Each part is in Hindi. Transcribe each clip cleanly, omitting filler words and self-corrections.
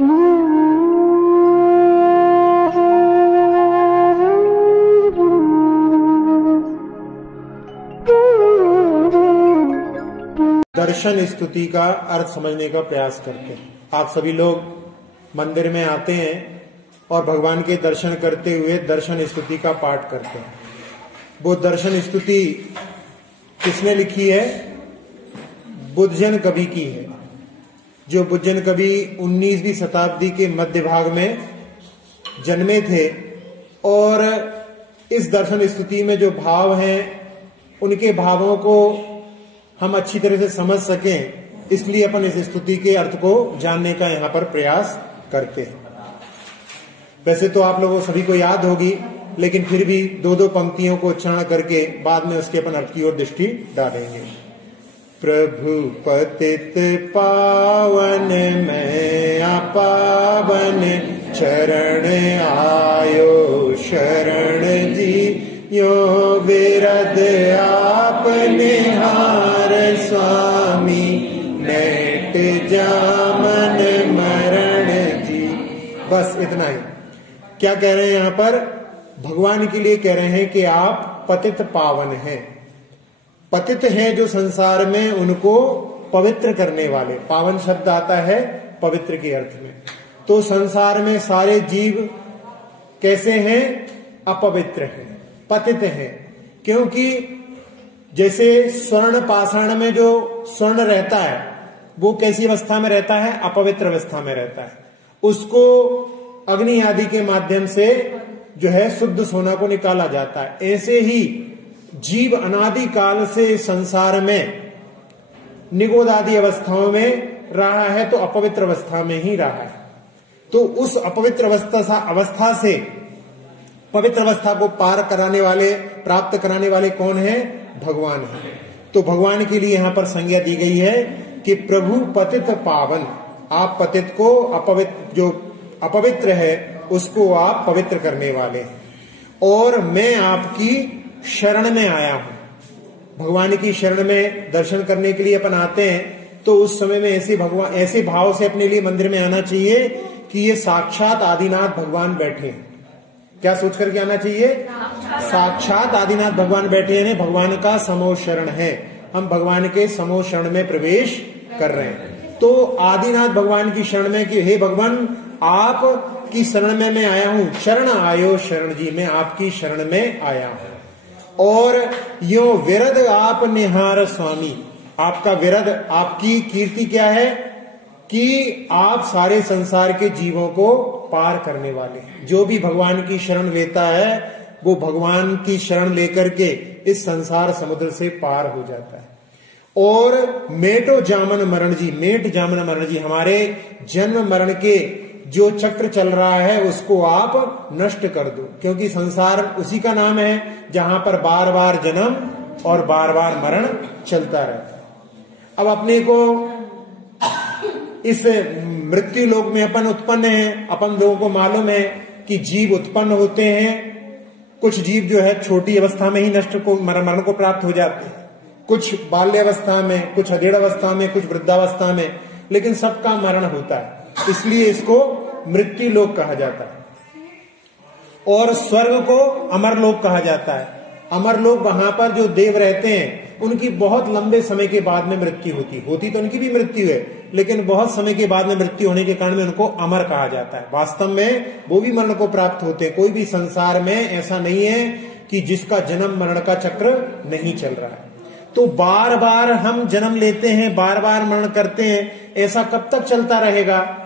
दर्शन स्तुति का अर्थ समझने का प्रयास करते हैं। आप सभी लोग मंदिर में आते हैं और भगवान के दर्शन करते हुए दर्शन स्तुति का पाठ करते हैं। वो दर्शन स्तुति किसने लिखी है? बुद्धजन कवि की है। जो बुद्धजन कवि 19वीं शताब्दी के मध्य भाग में जन्मे थे और इस दर्शन स्तुति में जो भाव हैं उनके भावों को हम अच्छी तरह से समझ सकें, इसलिए अपन इस स्तुति के अर्थ को जानने का यहाँ पर प्रयास करते हैं। वैसे तो आप लोगों सभी को याद होगी, लेकिन फिर भी दो दो पंक्तियों को उच्चारण करके बाद में उसके अपन अर्थ की ओर दृष्टि डालेंगे। प्रभु पतित पावन मैं पावन चरण आयो शरण जी, यो विरद आप निहार स्वामी नेट जामन मरण जी। बस इतना ही। क्या कह रहे हैं यहाँ पर? भगवान के लिए कह रहे हैं कि आप पतित पावन हैं। पतित हैं जो संसार में, उनको पवित्र करने वाले। पावन शब्द आता है पवित्र के अर्थ में। तो संसार में सारे जीव कैसे हैं? अपवित्र हैं, पतित हैं। क्योंकि जैसे स्वर्ण पाषाण में जो स्वर्ण रहता है वो कैसी अवस्था में रहता है? अपवित्र अवस्था में रहता है। उसको अग्नि आदि के माध्यम से जो है शुद्ध सोना को निकाला जाता है। ऐसे ही जीव अनादि काल से संसार में निगोद आदि अवस्थाओं में रहा है, तो अपवित्र अवस्था में ही रहा है। तो उस अपवित्र अवस्था से पवित्र अवस्था को पार कराने वाले, प्राप्त कराने वाले कौन है? भगवान है। तो भगवान के लिए यहां पर संज्ञा दी गई है कि प्रभु पतित पावन। आप पतित को, अपवित्र जो अपवित्र है उसको आप पवित्र करने वाले हैं। और मैं आपकी शरण में आया हूं। भगवान की शरण में दर्शन करने के लिए अपन आते हैं तो उस समय में ऐसे भाव से अपने लिए मंदिर में आना चाहिए कि ये साक्षात आदिनाथ भगवान बैठे हैं। क्या सोच करके आना चाहिए? साक्षात आदिनाथ भगवान बैठे हैं, भगवान का समो शरण है। हम भगवान के समो शरण में प्रवेश कर रहे हैं। तो आदिनाथ भगवान की शरण में कि हे भगवान आप की शरण में मैं आया हूं। शरण आयो शरण जी, मैं आपकी शरण में आया हूं। और यो विरद आप निहार स्वामी, आपका विरद, आपकी कीर्ति क्या है? कि आप सारे संसार के जीवों को पार करने वाले हैं। जो भी भगवान की शरण लेता है वो भगवान की शरण लेकर के इस संसार समुद्र से पार हो जाता है। और मेटो जामन मरण जी, मेट जामन मरण जी, हमारे जन्म मरण के जो चक्र चल रहा है उसको आप नष्ट कर दो। क्योंकि संसार उसी का नाम है जहां पर बार बार जन्म और बार बार मरण चलता रहता है। अब अपने को इस मृत्यु लोक में अपन उत्पन्न हैं। अपन लोगों को मालूम है कि जीव उत्पन्न होते हैं। कुछ जीव जो है छोटी अवस्था में ही नष्ट को मरण को प्राप्त हो जाते हैं, कुछ बाल्यावस्था में, कुछ अधेड़ अवस्था में, कुछ वृद्धावस्था में, लेकिन सबका मरण होता है। इसलिए इसको मृत्यु लोक कहा जाता है। और स्वर्ग को अमर लोक कहा जाता है। अमर लोक वहां पर जो देव रहते हैं उनकी बहुत लंबे समय के बाद में मृत्यु होती तो उनकी भी मृत्यु है, लेकिन बहुत समय के बाद में मृत्यु होने के कारण में उनको अमर कहा जाता है। वास्तव में वो भी मरण को प्राप्त होते हैं। कोई भी संसार में ऐसा नहीं है कि जिसका जन्म मरण का चक्र नहीं चल रहा है। तो बार बार हम जन्म लेते हैं, बार बार मरण करते हैं। ऐसा कब तक चलता रहेगा?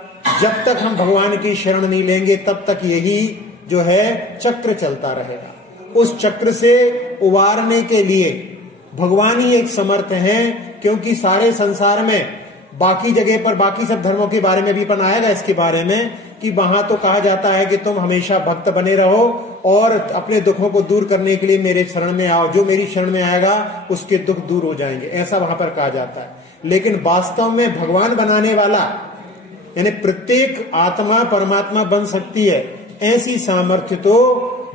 जब तक हम भगवान की शरण नहीं लेंगे तब तक यही जो है चक्र चलता रहेगा। उस चक्र से उबारने के लिए भगवान ही एक समर्थ हैं। क्योंकि सारे संसार में बाकी जगह पर, बाकी सब धर्मों के बारे में भी अपन आएगा इसके बारे में, कि वहां तो कहा जाता है कि तुम हमेशा भक्त बने रहो और अपने दुखों को दूर करने के लिए मेरे शरण में आओ। जो मेरी शरण में आएगा उसके दुख दूर हो जाएंगे, ऐसा वहां पर कहा जाता है। लेकिन वास्तव में भगवान बनाने वाला, यानी प्रत्येक आत्मा परमात्मा बन सकती है, ऐसी सामर्थ्य तो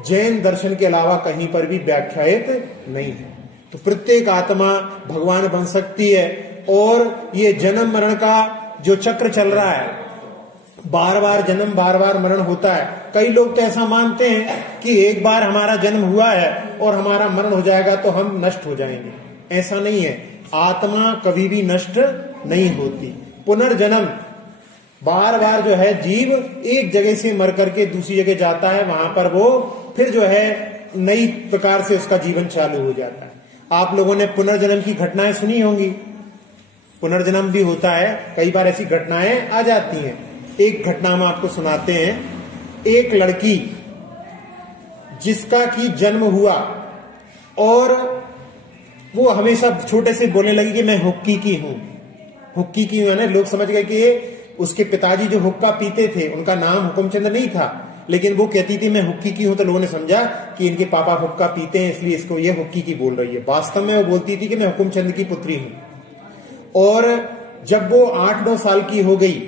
जैन दर्शन के अलावा कहीं पर भी व्याख्यायित नहीं है। तो प्रत्येक आत्मा भगवान बन सकती है। और ये जन्म मरण का जो चक्र चल रहा है बार बार जन्म बार बार मरण होता है। कई लोग तो ऐसा मानते हैं कि एक बार हमारा जन्म हुआ है और हमारा मरण हो जाएगा तो हम नष्ट हो जाएंगे। ऐसा नहीं है, आत्मा कभी भी नष्ट नहीं होती। पुनर्जन्म बार बार जो है जीव एक जगह से मर करके दूसरी जगह जाता है, वहां पर वो फिर जो है नई प्रकार से उसका जीवन चालू हो जाता है। आप लोगों ने पुनर्जन्म की घटनाएं सुनी होंगी। पुनर्जन्म भी होता है, कई बार ऐसी घटनाएं आ जाती हैं। एक घटना हम आपको सुनाते हैं। एक लड़की जिसका कि जन्म हुआ और वो हमेशा छोटे से बोलने लगी कि मैं हुक्की की हूं। हुक्की की हूं, लोग समझ गए कि उसके पिताजी जो हुक्का पीते थे उनका नाम हुकुमचंद नहीं था, लेकिन वो कहती थी मैं हुक्की की हूं, तो लोगों ने समझा कि इनके पापा हुक्का पीते हैं इसलिए इसको ये हुक्की की बोल रही है। वास्तव में वो बोलती थी कि मैं हुकुमचंद की पुत्री हूं। और जब वो 8-9 साल की हो गई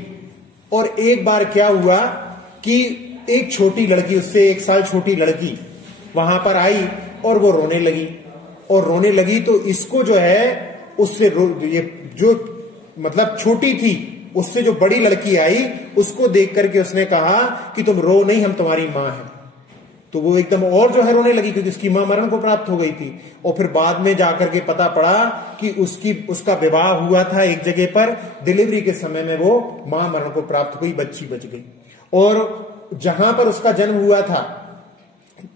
और एक बार क्या हुआ कि एक छोटी लड़की, उससे 1 साल छोटी लड़की वहां पर आई और वो रोने लगी। और रोने लगी तो इसको जो है उससे ये जो मतलब छोटी थी उससे जो बड़ी लड़की आई उसको देख करके उसने कहा कि तुम रो नहीं, हम तुम्हारी मां हैं। तो वो एकदम और जो है रोने लगी क्योंकि उसकी मां मरण को प्राप्त हो गई थी। और फिर बाद में जाकर के पता पड़ा कि उसका विवाह हुआ था एक जगह पर, डिलीवरी के समय में वो मां मरण को प्राप्त हुई, बच्ची बच गई। और जहां पर उसका जन्म हुआ था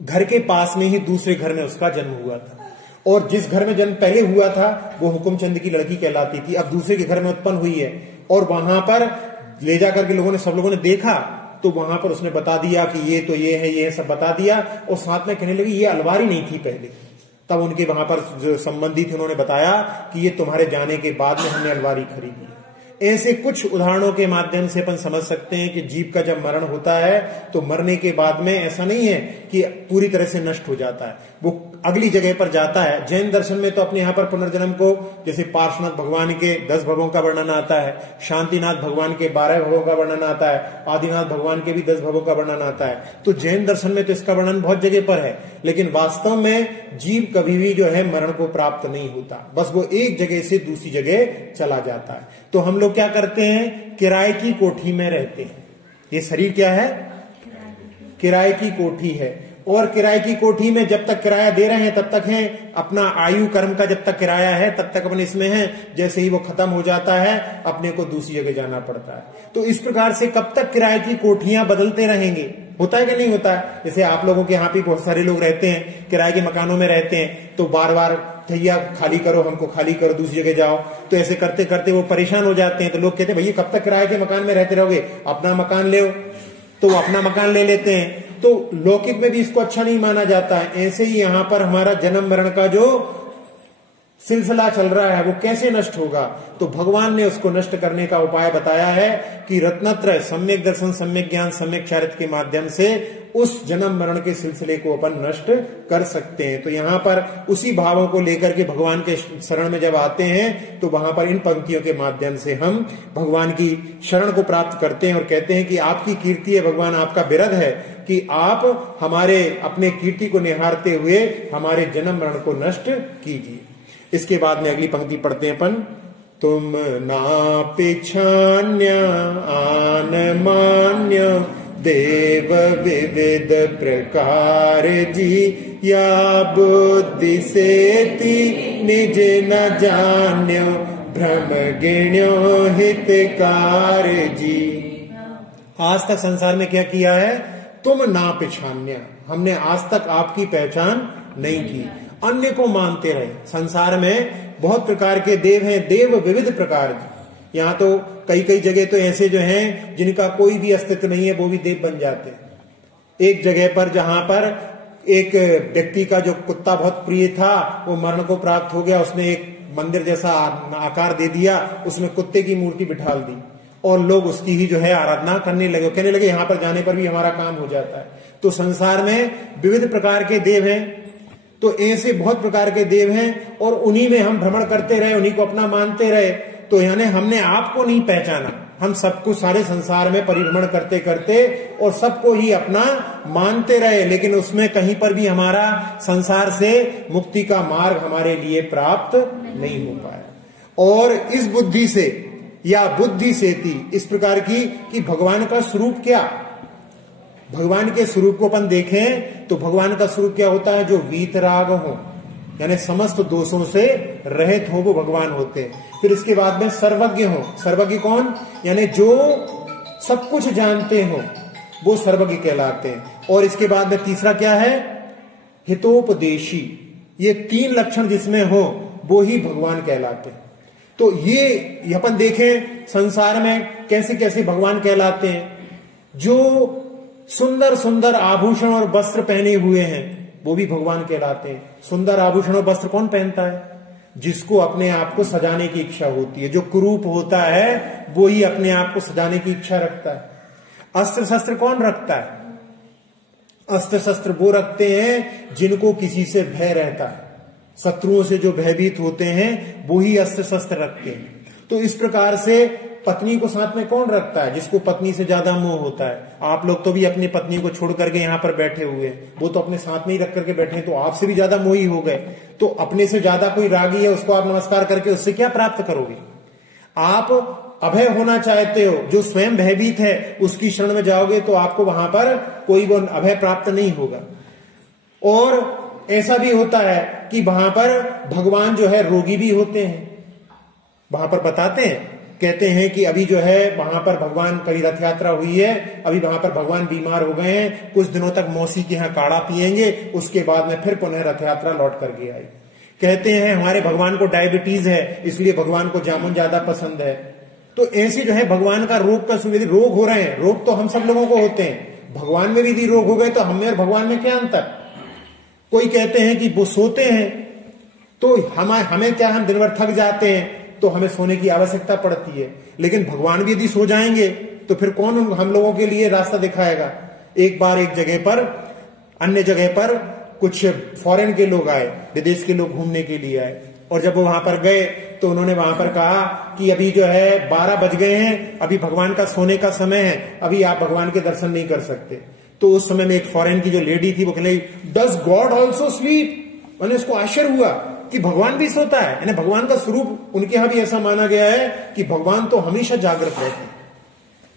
घर के पास में ही दूसरे घर में उसका जन्म हुआ था। और जिस घर में जन्म पहले हुआ था वो हुकुमचंद की लड़की कहलाती थी, अब दूसरे के घर में उत्पन्न हुई है। और वहां पर ले जाकर के सब लोगों ने देखा तो वहां पर उसने बता दिया कि ये तो ये है, ये सब बता दिया। और साथ में कहने लगी ये अलवारी नहीं थी पहले। तब उनके वहां पर जो संबंधी थे उन्होंने बताया कि ये तुम्हारे जाने के बाद में हमने अलवारी खरीदी। ऐसे कुछ उदाहरणों के माध्यम से अपन समझ सकते हैं कि जीव का जब मरण होता है तो मरने के बाद में ऐसा नहीं है कि पूरी तरह से नष्ट हो जाता है, वो अगली जगह पर जाता है। जैन दर्शन में तो अपने यहाँ पर पुनर्जन्म को जैसे पार्श्वनाथ भगवान के 10 भवों का वर्णन आता है, शांतिनाथ भगवान के 12 भवों का वर्णन आता है, आदिनाथ भगवान के भी 10 भवों का वर्णन आता है। तो जैन दर्शन में तो इसका वर्णन बहुत जगह पर है, लेकिन वास्तव में जीव कभी भी जो है मरण को प्राप्त नहीं होता, बस वो एक जगह से दूसरी जगह चला जाता है। तो हम लोग क्या करते हैं, किराए की कोठी में रहते हैं। ये शरीर क्या है, किराए की कोठी है। और किराए की कोठी में जब तक किराया दे रहे हैं तब तक है, अपना आयु कर्म का जब तक किराया है तब तक अपन इसमें है। जैसे ही वो खत्म हो जाता है अपने को दूसरी जगह जाना पड़ता है। तो इस प्रकार से कब तक किराए की कोठियां बदलते रहेंगे, होता है कि नहीं होता है। जैसे आप लोगों के यहाँ पे बहुत सारे लोग रहते हैं, किराए के मकानों में रहते हैं, तो बार बार भैया खाली करो, हमको खाली करो, दूसरी जगह जाओ। तो ऐसे करते करते वो परेशान हो जाते हैं। तो लोग कहते हैं भैया कब तक किराए के मकान में रहते रहोगे, अपना मकान ले। तो वो अपना मकान ले लेते हैं। तो लौकिक में भी इसको अच्छा नहीं माना जाता है। ऐसे ही यहां पर हमारा जन्म मरण का जो सिलसिला चल रहा है वो कैसे नष्ट होगा, तो भगवान ने उसको नष्ट करने का उपाय बताया है कि रत्नत्रय, सम्यक दर्शन, सम्यक ज्ञान, सम्यक चारित्र के माध्यम से उस जन्म मरण के सिलसिले को अपन नष्ट कर सकते हैं। तो यहाँ पर उसी भावों को लेकर के भगवान के शरण में जब आते हैं तो वहां पर इन पंक्तियों के माध्यम से हम भगवान की शरण को प्राप्त करते हैं और कहते हैं कि आपकी कीर्ति है भगवान, आपका बिरध है कि आप हमारे अपने कीर्ति को निहारते हुए हमारे जन्म मरण को नष्ट कीजिए। इसके बाद में अगली पंक्ति पढ़ते हैं अपन। तुम ना पिछान्य आन मान्य देव विविध प्रकार जी, या बुद्धि सेति निज न जान्यो भ्रम गिण्यो हितकार जी। आज तक संसार में क्या किया है, तुम ना पिछान्य, हमने आज तक आपकी पहचान नहीं की, अन्य को मानते रहे। संसार में बहुत प्रकार के देव हैं, देव विविध प्रकार के। यहाँ तो कई कई जगह तो ऐसे जो हैं जिनका कोई भी अस्तित्व नहीं है वो भी देव बन जाते हैं। एक जगह पर जहां पर एक व्यक्ति का जो कुत्ता बहुत प्रिय था वो मरण को प्राप्त हो गया, उसने एक मंदिर जैसा आकार दे दिया, उसमें कुत्ते की मूर्ति बिठाल दी और लोग उसकी ही जो है आराधना करने लगे, कहने लगे यहाँ पर जाने पर भी हमारा काम हो जाता है। तो संसार में विविध प्रकार के देव हैं। तो ऐसे बहुत प्रकार के देव हैं और उन्हीं में हम भ्रमण करते रहे, उन्हीं को अपना मानते रहे। तो यानी हमने आपको नहीं पहचाना, हम सबको सारे संसार में परिभ्रमण करते करते और सबको ही अपना मानते रहे, लेकिन उसमें कहीं पर भी हमारा संसार से मुक्ति का मार्ग हमारे लिए प्राप्त नहीं हो पाया। और इस बुद्धि से या बुद्धि सेति, इस प्रकार की कि भगवान का स्वरूप क्या, भगवान के स्वरूप को अपन देखें तो भगवान का स्वरूप क्या होता है, जो वीतराग हो, यानी समस्त दोषों से रहित हो, वो भगवान होते हैं। फिर इसके बाद में सर्वज्ञ हो, सर्वज्ञ कौन, यानी जो सब कुछ जानते हो, वो सर्वज्ञ कहलाते हैं। और इसके बाद में तीसरा क्या है, हितोपदेशी, ये 3 लक्षण जिसमें हो वो ही भगवान कहलाते हैं। तो ये अपन देखें संसार में कैसे कैसे भगवान कहलाते हैं। जो सुंदर सुंदर आभूषण और वस्त्र पहने हुए हैं वो भी भगवान कहलाते हैं। सुंदर आभूषण और वस्त्र कौन पहनता है, जिसको अपने आप को सजाने की इच्छा होती है। जो कुरूप होता है वो ही अपने आप को सजाने की इच्छा रखता है। अस्त्र शस्त्र कौन रखता है, अस्त्र शस्त्र वो रखते हैं जिनको किसी से भय रहता है, शत्रुओं से जो भयभीत होते हैं वो ही अस्त्र शस्त्र रखते हैं। तो इस प्रकार से पत्नी को साथ में कौन रखता है, जिसको पत्नी से ज्यादा मोह होता है। आप लोग तो भी अपनी पत्नी को छोड़ करके यहाँ पर बैठे हुए हैं, वो तो अपने साथ में ही रख करके बैठे हैं, तो आपसे भी ज्यादा मोही हो गए। तो अपने से ज्यादा कोई रागी है, उसको आप नमस्कार करके उससे क्या प्राप्त करोगे। आप अभय होना चाहते हो, जो स्वयं भयभीत है उसकी शरण में जाओगे तो आपको वहां पर कोई वो अभय प्राप्त नहीं होगा। और ऐसा भी होता है कि वहां पर भगवान जो है रोगी भी होते हैं। वहां पर बताते हैं, कहते हैं कि अभी जो है वहां पर भगवान कभी रथ यात्रा हुई है, अभी वहां पर भगवान बीमार हो गए हैं, कुछ दिनों तक मौसी के यहाँ काढ़ा पिएंगे, उसके बाद में फिर पुनः रथ यात्रा लौट करके आई। कहते हैं हमारे भगवान को डायबिटीज है, इसलिए भगवान को जामुन ज्यादा पसंद है। तो ऐसे जो है भगवान का रोग का यदि रोग हो रहे हैं, रोग तो हम सब लोगों को होते हैं, भगवान में भी यदि रोग हो गए तो हमें और भगवान में क्या अंतर। कोई कहते हैं कि वो सोते हैं तो हमें क्या, हम दिन भर थक जाते हैं तो हमें सोने की आवश्यकता पड़ती है, लेकिन भगवान भी यदि सो जाएंगे तो फिर कौन हम लोगों के लिए रास्ता दिखाएगा। एक बार एक जगह पर, अन्य जगह पर कुछ फॉरेन के लोग आए, विदेश के लोग घूमने के लिए आए, और जब वो वहां पर गए तो उन्होंने वहां पर कहा कि अभी जो है 12 बज गए हैं, अभी भगवान का सोने का समय है, अभी आप भगवान के दर्शन नहीं कर सकते। तो उस समय में एक फॉरेन की जो लेडी थी वो कहने, डज गॉड ऑल्सो स्लीप। मैंने उसको आश्चर्य हुआ कि भगवान भी सोता है, यानी भगवान का स्वरूप उनके यहां भी ऐसा माना गया है कि भगवान तो हमेशा जागृत रहते हैं।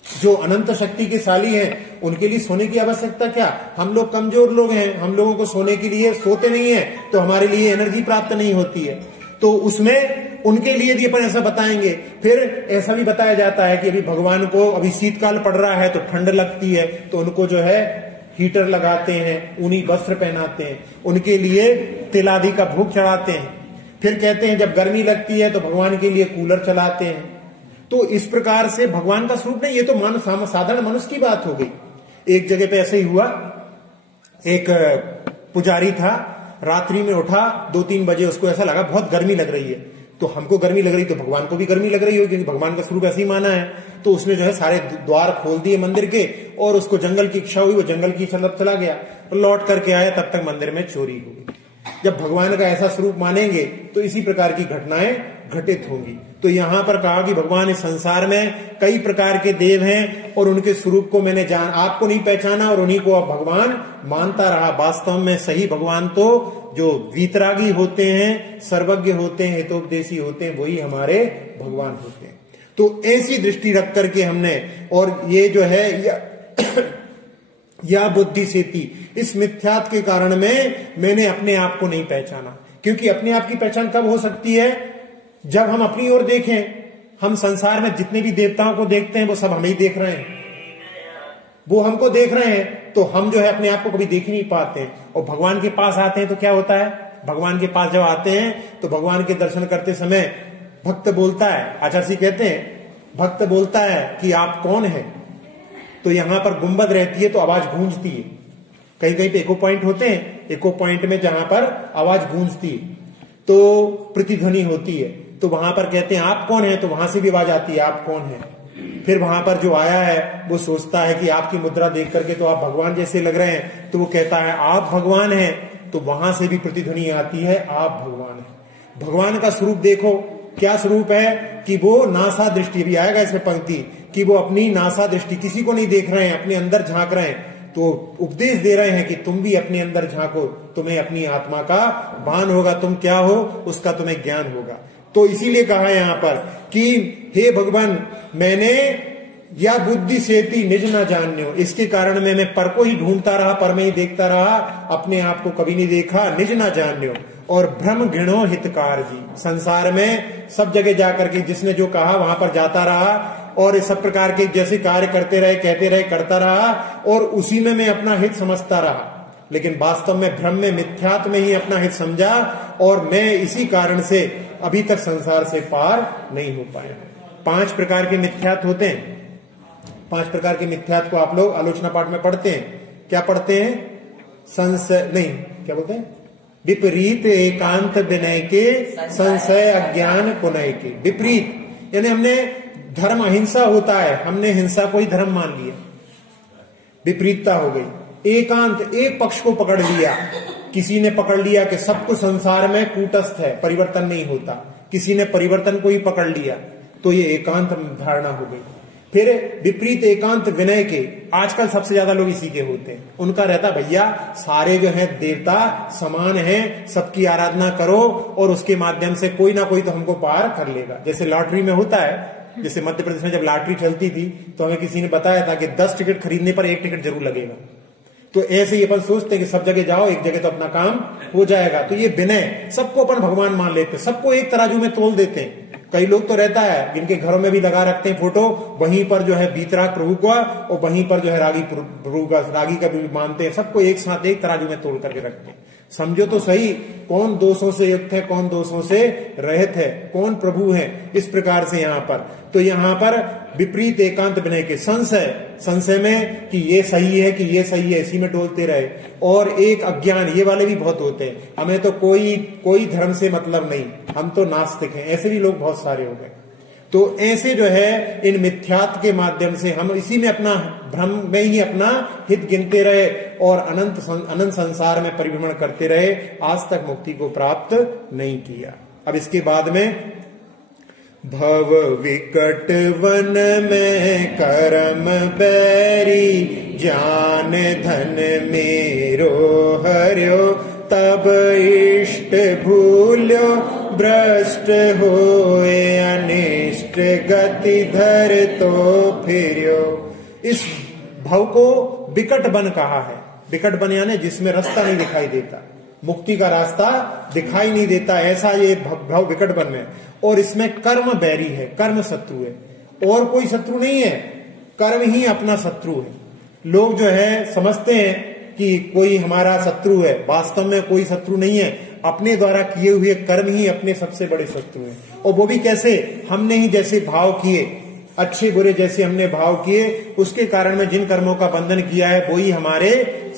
जो अनंत शक्ति के शाली हैं उनके लिए सोने की आवश्यकता क्या, हम लोग कमजोर लोग हैं, हम लोगों को सोने के लिए सोते नहीं है तो हमारे लिए एनर्जी प्राप्त नहीं होती है। तो उसमें उनके लिए भी अपन ऐसा बताएंगे। फिर ऐसा भी बताया जाता है कि अभी भगवान को अभी शीतकाल पड़ रहा है तो ठंड लगती है, तो उनको जो है हीटर लगाते हैं, ऊनी वस्त्र पहनाते हैं, उनके लिए तिल आदि का भोग चढ़ाते हैं। फिर कहते हैं जब गर्मी लगती है तो भगवान के लिए कूलर चलाते हैं। तो इस प्रकार से भगवान का स्वरूप नहीं, ये तो साधारण मनुष्य की बात हो गई। एक जगह पे ऐसे ही हुआ, एक पुजारी था, रात्रि में उठा 2-3 बजे, उसको ऐसा लगा बहुत गर्मी लग रही है। तो हमको गर्मी लग रही तो भगवान को भी गर्मी लग रही होगी, क्योंकि भगवान का स्वरूप ऐसे ही माना है। तो उसने जो है सारे द्वार खोल दिए मंदिर के, और उसको जंगल की इच्छा हुई, वो जंगल की तरफ चला गया, लौट करके आया, तब तक मंदिर में चोरी हो गई। जब भगवान का ऐसा स्वरूप मानेंगे तो इसी प्रकार की घटनाएं घटित होंगी। तो यहां पर कहा कि भगवान इस संसार में कई प्रकार के देव हैं और उनके स्वरूप को मैंने आपको नहीं पहचाना और उन्हीं को अब भगवान मानता रहा। वास्तव में सही भगवान तो जो वीतरागी होते हैं, सर्वज्ञ होते हैं, हितोपदेशी होते हैं, वही हमारे भगवान होते हैं। तो ऐसी दृष्टि रख करके हमने, और ये जो है या बुद्धि से थी, इस मिथ्यात्व के कारण में मैंने अपने आप को नहीं पहचाना। क्योंकि अपने आप की पहचान कब हो सकती है, जब हम अपनी ओर देखें। हम संसार में जितने भी देवताओं को देखते हैं वो सब हमें ही देख रहे हैं, वो हमको देख रहे हैं, तो हम जो है अपने आप को कभी देख ही नहीं पाते हैं। और भगवान के पास आते हैं तो क्या होता है, भगवान के पास जब आते हैं तो भगवान के दर्शन करते समय भक्त बोलता है, आचार्य जी कहते हैं, भक्त बोलता है कि आप कौन है। तो यहां पर गुंबद रहती है तो आवाज गूंजती है, कहीं कहीं पे एको पॉइंट होते हैं, एको पॉइंट में जहां पर आवाज गूंजती है तो प्रतिध्वनि होती है। तो वहां पर कहते हैं आप कौन है, तो वहां से भी आवाज आती है आप कौन है। फिर वहां पर जो आया है वो सोचता है कि आपकी मुद्रा देख करके तो आप भगवान जैसे लग रहे हैं, तो वो कहता है आप भगवान हैं, तो वहां से भी प्रतिध्वनि आती है आप भगवान हैं। भगवान का स्वरूप देखो, क्या स्वरूप है कि वो नासा दृष्टि, भी आएगा इसमें पंक्ति, कि वो अपनी नासा दृष्टि, किसी को नहीं देख रहे हैं, अपने अंदर झांक रहे हैं। तो उपदेश दे रहे हैं कि तुम भी अपने अंदर झांको, तुम्हें अपनी आत्मा का भान होगा, तुम क्या हो उसका तुम्हें ज्ञान होगा। तो इसीलिए कहा यहां पर कि हे भगवान, मैंने या बुद्धि सेती निज न जान्यो, इसके कारण मैं पर को ही ढूंढता रहा, पर में ही देखता रहा, अपने आप को कभी नहीं देखा, निज न जान्यो। और भ्रम घृणो हितकार जी, संसार में सब जगह जाकर के जिसने जो कहा वहां पर जाता रहा और इस सब प्रकार के जैसे कार्य करते रहे, कहते रहे, करता रहा और उसी में मैं अपना हित समझता रहा, लेकिन वास्तव में भ्रम में, मिथ्यात्व में ही अपना हित समझा और मैं इसी कारण से अभी तक संसार से पार नहीं हो पाया। 5 प्रकार के मिथ्यात्व होते हैं। 5 प्रकार के मिथ्यात्व को आप लोग आलोचना पाठ में पढ़ते हैं। क्या पढ़ते हैं? संशय नहीं, क्या बोलते हैं? विपरीत एकांत विनय के, संशय अज्ञान पुनय के। विपरीत यानी हमने धर्म, अहिंसा होता है, हमने हिंसा को ही धर्म मान लिया, विपरीतता हो गई। एकांत, एक पक्ष को पकड़ लिया, किसी ने पकड़ लिया कि सब कुछ संसार में कूटस्थ है, परिवर्तन नहीं होता, किसी ने परिवर्तन को ही पकड़ लिया, तो ये एकांत धारणा हो गई। फिर विपरीत एकांत विनय के, आजकल सबसे ज्यादा लोग इसी के होते हैं। उनका रहता भैया सारे जो है देवता समान हैं, सबकी आराधना करो और उसके माध्यम से कोई ना कोई तो हमको पार कर लेगा। जैसे लॉटरी में होता है, जैसे मध्य प्रदेश में जब लॉटरी चलती थी तो हमें किसी ने बताया था कि 10 टिकट खरीदने पर 1 टिकट जरूर लगेगा। तो ऐसे ही अपन सोचते हैं कि सब जगह जाओ, एक जगह तो अपना काम हो जाएगा। तो ये विनय, सबको अपन भगवान मान लेते हैं, सबको एक तराजू में तोल देते हैं। कई लोग तो रहता है जिनके घरों में भी लगा रखते हैं फोटो, वहीं पर जो है बीतराग प्रभु का और वहीं पर जो है रागी प्रभु का, रागी का भी मानते हैं। सबको एक साथ एक तराजू में तोल करके रखते हैं। समझो तो सही, कौन दोषों से युक्त है, कौन दोषों से रहित है, कौन प्रभु है, इस प्रकार से यहाँ पर। तो यहाँ पर विपरीत एकांत विनय के, संशय में कि ये सही है कि ये सही है, इसी में डोलते रहे। और एक अज्ञान, ये वाले भी बहुत होते हैं, हमें तो कोई धर्म से मतलब नहीं, हम तो नास्तिक हैं, ऐसे भी लोग बहुत सारे हो गए। तो ऐसे जो है इन मिथ्यात्व के माध्यम से हम इसी में अपना भ्रम में ही अपना हित गिनते रहे और अनंत संसार में परिभ्रमण करते रहे, आज तक मुक्ति को प्राप्त नहीं किया। अब इसके बाद में भव विकट वन में कर्म बैरी, जान धन मेरो हर्यो, तब इष्ट भूल्यो भ्रष्ट होए, अनिष्ट गति धर तो फिर्यो। इस भव को विकट वन कहा है। विकट वन यानी जिसमें रास्ता नहीं दिखाई देता, मुक्ति का रास्ता दिखाई नहीं देता, ऐसा ये भव विकट वन में। और इसमें कर्म बैरी है, कर्म शत्रु है, और कोई शत्रु नहीं है, कर्म ही अपना शत्रु है। लोग जो है समझते हैं कि कोई हमारा शत्रु है, वास्तव में कोई शत्रु नहीं है, अपने द्वारा किए हुए कर्म ही अपने सबसे बड़े शत्रु हैं। और वो भी कैसे? हमने ही जैसे भाव किए, अच्छे बुरे जैसे हमने भाव किए, उसके कारण में जिन कर्मों का बंधन किया है वो ही हमारे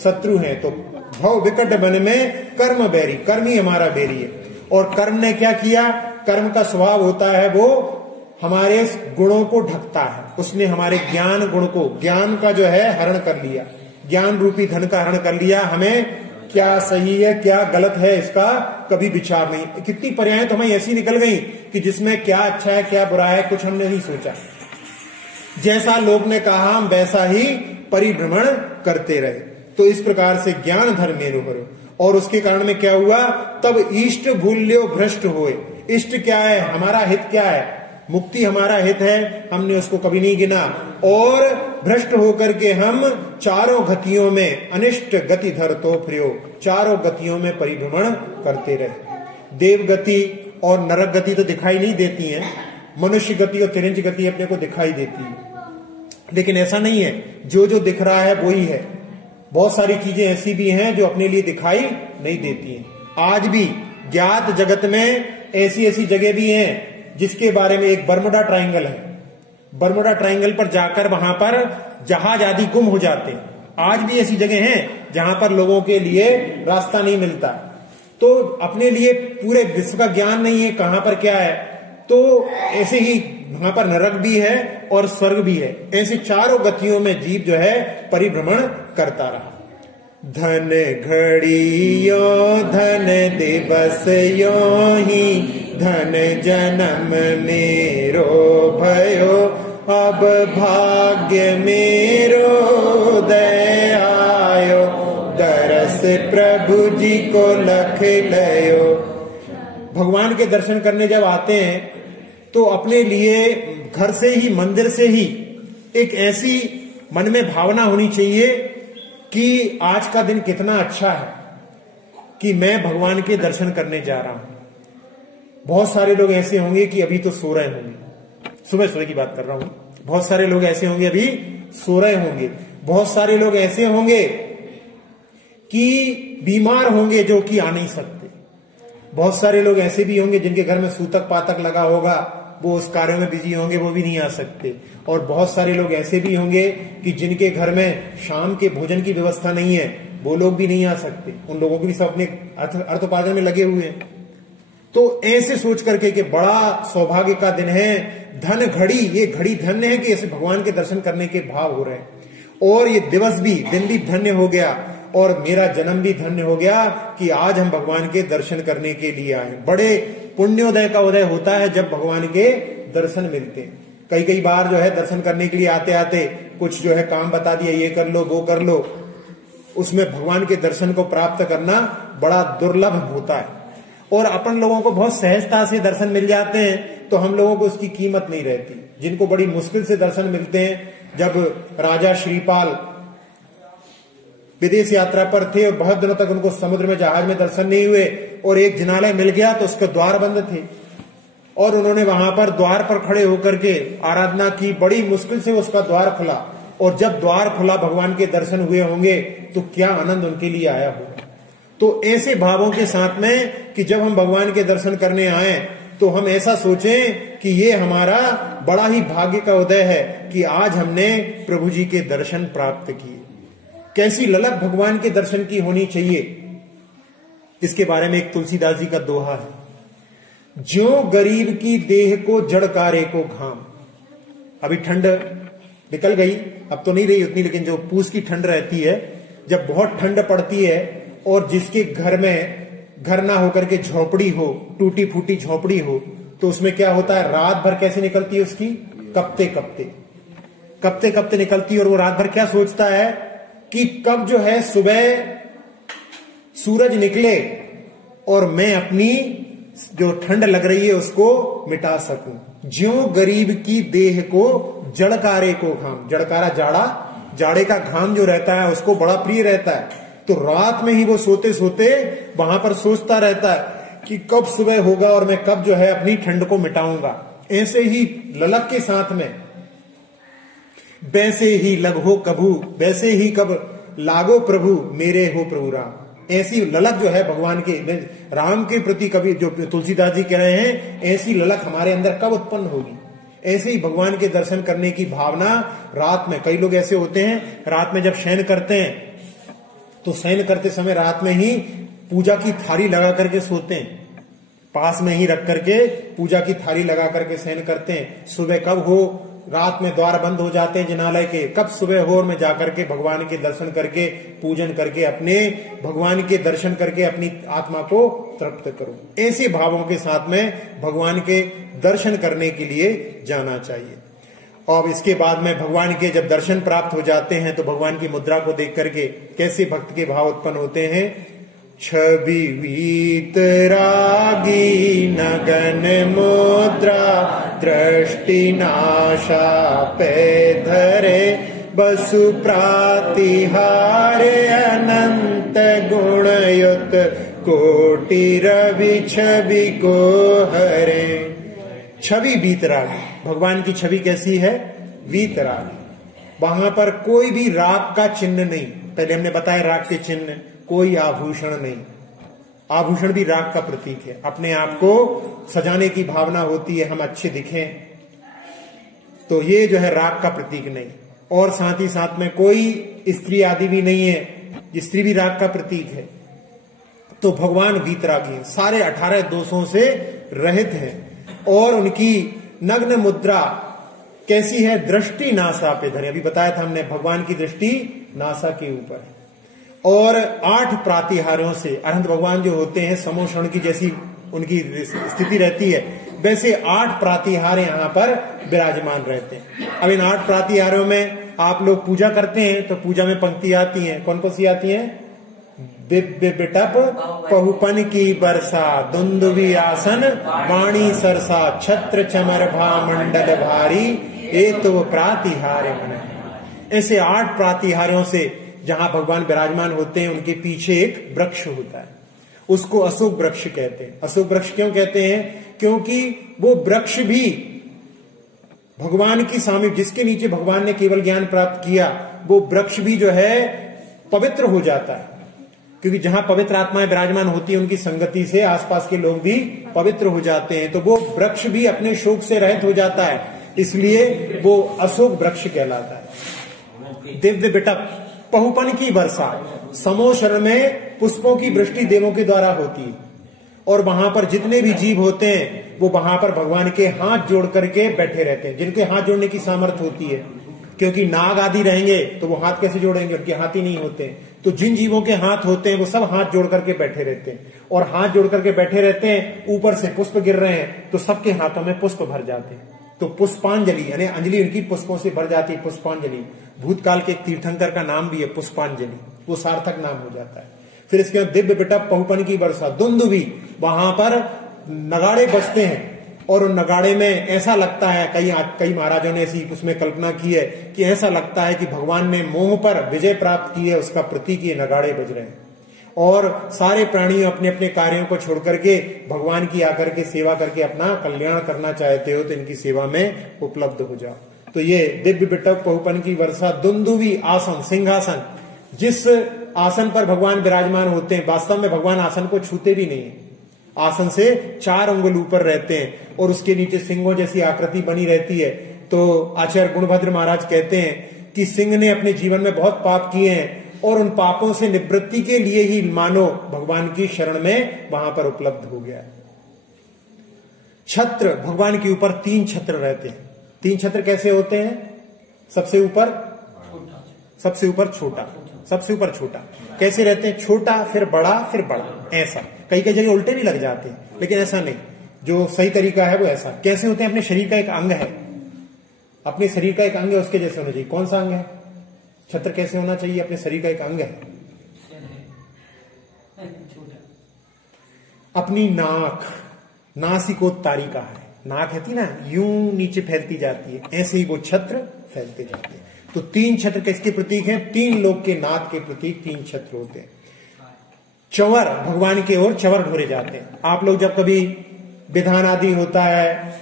शत्रु हैं। तो भव विकट वन में कर्म बैरी, कर्म ही हमारा बैरी है। और कर्म ने क्या किया? कर्म का स्वभाव होता है वो हमारे गुणों को ढकता है। उसने हमारे ज्ञान गुण को, ज्ञान का जो है हरण कर लिया, ज्ञान रूपी धन का हरण कर लिया। हमें क्या सही है क्या गलत है इसका कभी विचार नहीं। कितनी पर्यायें तो हमें ऐसी निकल गई कि जिसमें क्या अच्छा है क्या बुरा है कुछ हमने नहीं सोचा। जैसा लोग ने कहा हम वैसा ही परिभ्रमण करते रहे। तो इस प्रकार से ज्ञान धर्मेरु करो। और उसके कारण में क्या हुआ? तब इष्ट भूल्यो भ्रष्ट हुए। इष्ट क्या है? हमारा हित क्या है? मुक्ति हमारा हित है, हमने उसको कभी नहीं गिना। और भ्रष्ट होकर के हम चारों गतियों में, अनिष्ट गति धर तो फिर्यो, चारों गतियों में परिभ्रमण करते रहे। देव गति और नरक गति तो दिखाई नहीं देती है, मनुष्य गति और तिरंज गति अपने को दिखाई देती है। लेकिन ऐसा नहीं है, जो जो दिख रहा है वही है। बहुत सारी चीजें ऐसी भी हैं जो अपने लिए दिखाई नहीं देती हैं। आज भी ज्ञात जगत में ऐसी ऐसी जगह भी हैं जिसके बारे में, एक बर्मुडा ट्रायंगल है, बर्मुडा ट्रायंगल पर जाकर वहां पर जहाज आदि गुम हो जाते हैं। आज भी ऐसी जगह हैं जहां पर लोगों के लिए रास्ता नहीं मिलता। तो अपने लिए पूरे विश्व का ज्ञान नहीं है कहां पर क्या है। तो ऐसे ही वहां पर नरक भी है और स्वर्ग भी है। ऐसे चारों गतियों में जीव जो है परिभ्रमण करता रहा। धन घड़ी यो धन दिवस यो ही, धन जन्म मेरो भयो, अब भाग्य मेरो दयायो, दरस प्रभु जी को लख लयो। भगवान के दर्शन करने जब आते हैं तो अपने लिए घर से ही, मंदिर से ही एक ऐसी मन में भावना होनी चाहिए कि आज का दिन कितना अच्छा है कि मैं भगवान के दर्शन करने जा रहा हूं। बहुत सारे लोग ऐसे होंगे कि अभी तो सो रहे होंगे, सुबह सुबह की बात कर रहा हूं। बहुत सारे लोग ऐसे होंगे अभी सो रहे होंगे। बहुत सारे लोग ऐसे होंगे कि बीमार होंगे जो कि आ नहीं सकते। बहुत सारे लोग ऐसे भी होंगे जिनके घर में सूतक पातक लगा होगा, वो उस कार्य में बिजी होंगे, वो भी नहीं आ सकते। और बहुत सारे लोग ऐसे भी होंगे कि जिनके घर में शाम के भोजन की व्यवस्था नहीं है, वो लोग भी नहीं आ सकते। उन लोगों के भी सब अपने अर्थोपार्जन में लगे हुए हैं। तो ऐसे सोच करके कि बड़ा सौभाग्य का दिन है, धन घड़ी, ये घड़ी धन्य है कि ऐसे भगवान के दर्शन करने के भाव हो रहे हैं। और ये दिवस भी, दिन भी धन्य हो गया और मेरा जन्म भी धन्य हो गया कि आज हम भगवान के दर्शन करने के लिए आए। बड़े पुण्योदय का उदय होता है जब भगवान के दर्शन मिलते हैं। कई कई बार जो है दर्शन करने के लिए आते आते कुछ जो है काम बता दिया, ये कर लो वो कर लो, उसमें भगवान के दर्शन को प्राप्त करना बड़ा दुर्लभ होता है। और अपन लोगों को बहुत सहजता से दर्शन मिल जाते हैं तो हम लोगों को उसकी कीमत नहीं रहती। जिनको बड़ी मुश्किल से दर्शन मिलते हैं, जब राजा श्रीपाल विदेश यात्रा पर थे और बहुत दिनों तक उनको समुद्र में जहाज में दर्शन नहीं हुए और एक जिनालय मिल गया तो उसके द्वार बंद थे और उन्होंने वहां पर द्वार पर खड़े होकर के आराधना की। बड़ी मुश्किल से उसका द्वार खुला और जब द्वार खुला, भगवान के दर्शन हुए होंगे तो क्या आनंद उनके लिए आया हो। तो ऐसे भावों के साथ में कि जब हम भगवान के दर्शन करने आए तो हम ऐसा सोचें कि ये हमारा बड़ा ही भाग्य का उदय है कि आज हमने प्रभु जी के दर्शन प्राप्त किए। कैसी ललक भगवान के दर्शन की होनी चाहिए, इसके बारे में एक तुलसीदास जी का दोहा है। ज्यों गरीब की देह को जड़कारे को घाम। अभी ठंड निकल गई, अब तो नहीं रही उतनी, लेकिन जो पूस की ठंड रहती है, जब बहुत ठंड पड़ती है और जिसके घर में घर ना होकर के झोपड़ी हो, टूटी फूटी झोपड़ी हो, तो उसमें क्या होता है, रात भर कैसे निकलती है उसकी, कपते कपते निकलती है। और वो रात भर क्या सोचता है कि कब जो है सुबह सूरज निकले और मैं अपनी जो ठंड लग रही है उसको मिटा सकूं। ज्यों गरीब की देह को जड़कारे को घाम। जड़कारा जाड़े का घाम जो रहता है उसको बड़ा प्रिय रहता है, तो रात में ही वो सोते सोते वहां पर सोचता रहता है कि कब सुबह होगा और मैं कब जो है अपनी ठंड को मिटाऊंगा। ऐसे ही ललक के साथ में वैसे ही लगो कभू, वैसे ही कब लागो प्रभु मेरे हो प्रभु राम। ऐसी ललक जो है भगवान के राम के प्रति, कभी जो तुलसीदास जी कह रहे हैं, ऐसी ललक हमारे अंदर कब उत्पन्न होगी। ऐसे ही भगवान के दर्शन करने की भावना रात में, कई लोग ऐसे होते हैं रात में जब शयन करते हैं तो शयन करते समय रात में ही पूजा की थाली लगा करके सोते हैं, पास में ही रख करके पूजा की थाली लगा करके शयन करते हैं। सुबह कब हो, रात में द्वार बंद हो जाते हैं जिनालय के, कब सुबह हो और मैं जाकर के भगवान के दर्शन करके, पूजन करके, अपने भगवान के दर्शन करके अपनी आत्मा को तृप्त करूं। ऐसे भावों के साथ में भगवान के दर्शन करने के लिए जाना चाहिए। और इसके बाद में भगवान के जब दर्शन प्राप्त हो जाते हैं तो भगवान की मुद्रा को देख करके कैसे भक्त के भाव उत्पन्न होते हैं। छवि वीतरागी नगन मुद्रा दृष्टि नाशा पे धरे बसु प्रातिहार अनंत गुणयुत कोटि रवि छवि को हरे। छवि वीतरागी, भगवान की छवि कैसी है, वीतरागी। वहां पर कोई भी राग का चिन्ह नहीं। पहले हमने बताया राग के चिन्ह, कोई आभूषण नहीं। आभूषण भी राग का प्रतीक है, अपने आप को सजाने की भावना होती है, हम अच्छे दिखें, तो ये जो है राग का प्रतीक नहीं। और साथ ही साथ में कोई स्त्री आदि भी नहीं है, स्त्री भी राग का प्रतीक है। तो भगवान वीतरागी है, सारे 18 दोषों से रहित है। और उनकी नग्न मुद्रा कैसी है, दृष्टि नासा पे धरे। अभी बताया था हमने, भगवान की दृष्टि नासा के ऊपर है। और 8 प्रातिहारों से, अनंत भगवान जो होते हैं समोषण की जैसी उनकी स्थिति रहती है, वैसे 8 प्रातिहार यहां पर विराजमान रहते हैं। अब इन 8 प्रातिहारों में आप लोग पूजा करते हैं तो पूजा में पंक्ति आती है, कौन कौन सी आती है, दिव्य बिटप पहुपन की बरसा, दुंदुभी आसन वाणी सरसा, छत्र चमर भा मंडल भारी, ए तो प्रातिहार्य मन। ऐसे 8 प्रातिहार्यों से जहां भगवान विराजमान होते हैं उनके पीछे एक वृक्ष होता है, उसको अशोक वृक्ष कहते हैं। अशोक वृक्ष क्यों कहते हैं? क्योंकि वो वृक्ष भी भगवान की सामीप्य, जिसके नीचे भगवान ने केवल ज्ञान प्राप्त किया, वो वृक्ष भी जो है पवित्र हो जाता है। क्योंकि जहां पवित्र आत्माएं विराजमान होती है उनकी संगति से आसपास के लोग भी पवित्र हो जाते हैं, तो वो वृक्ष भी अपने शोक से रहित हो जाता है, इसलिए वो अशोक वृक्ष कहलाता है। दिव्य बिटप पहुपन की वर्षा, समोशरण में पुष्पों की वृष्टि देवों के द्वारा होती है, और वहां पर जितने भी जीव होते हैं वो वहां पर भगवान के हाथ जोड़ करके बैठे रहते हैं, जिनके हाथ जोड़ने की सामर्थ्य होती है। क्योंकि नाग आदि रहेंगे तो वो हाथ कैसे जोड़ेंगे, उनके हाथ ही नहीं होते। तो जिन जीवों के हाथ होते हैं वो सब हाथ जोड़ करके बैठे रहते हैं, और हाथ जोड़ करके बैठे रहते हैं, ऊपर से पुष्प गिर रहे हैं तो सबके हाथों में पुष्प भर जाते हैं। तो पुष्पांजलि यानी अंजलि उनकी पुष्पों से भर जाती है, पुष्पांजलि। भूतकाल के एक तीर्थंकर का नाम भी है पुष्पांजलि, वो सार्थक नाम हो जाता है। फिर इसके बाद दिव्य बिटप पहुपन की वर्षा, दुंदुभी, वहां पर नगाड़े बजते हैं, और उन नगाड़े में ऐसा लगता है, कई महाराजों ने ऐसी उसमें कल्पना की है कि ऐसा लगता है कि भगवान ने मोह पर विजय प्राप्त की है, उसका प्रतीक ये नगाड़े बज रहे हैं। और सारे प्राणी अपने अपने कार्यों को छोड़ करके भगवान की आकर के सेवा करके अपना कल्याण करना चाहते हो तो इनकी सेवा में उपलब्ध हो जाओ। तो ये दिव्य बिटप पहुपन की वर्षा, दुंदुभी आसन, सिंहासन, जिस आसन पर भगवान विराजमान होते हैं, वास्तव में भगवान आसन को छूते भी नहीं है, आसन से 4 अंगुल ऊपर रहते हैं, और उसके नीचे सिंहों जैसी आकृति बनी रहती है। तो आचार्य गुणभद्र महाराज कहते हैं कि सिंह ने अपने जीवन में बहुत पाप किए हैं, और उन पापों से निवृत्ति के लिए ही मानो भगवान की शरण में वहां पर उपलब्ध हो गया। छत्र, भगवान के ऊपर 3 छत्र रहते हैं। 3 छत्र कैसे होते हैं? सबसे ऊपर छोटा, सबसे ऊपर छोटा। कैसे रहते हैं? छोटा फिर बड़ा फिर बड़ा, ऐसा। कई जगह उल्टे भी लग जाते हैं, लेकिन ऐसा नहीं, जो सही तरीका है वो ऐसा। कैसे होते हैं? अपने शरीर का एक अंग है, अपने शरीर का एक अंग है, उसके जैसे होना चाहिए। कौन सा अंग है? छत्र कैसे होना चाहिए? अपने शरीर का एक अंग है। अपनी नाक, नासिकोत्तारिका है, नाक है ना, यूं नीचे फैलती जाती है, ऐसे ही वो छत्र फैलते जाते हैं। तो 3 छत्र किसके प्रतीक हैं? 3 लोग के नाथ के प्रतीक 3 छत्र होते हैं। चंवर, भगवान की ओर चंवर ढोरे जाते हैं। आप लोग जब कभी विधान आदि होता है,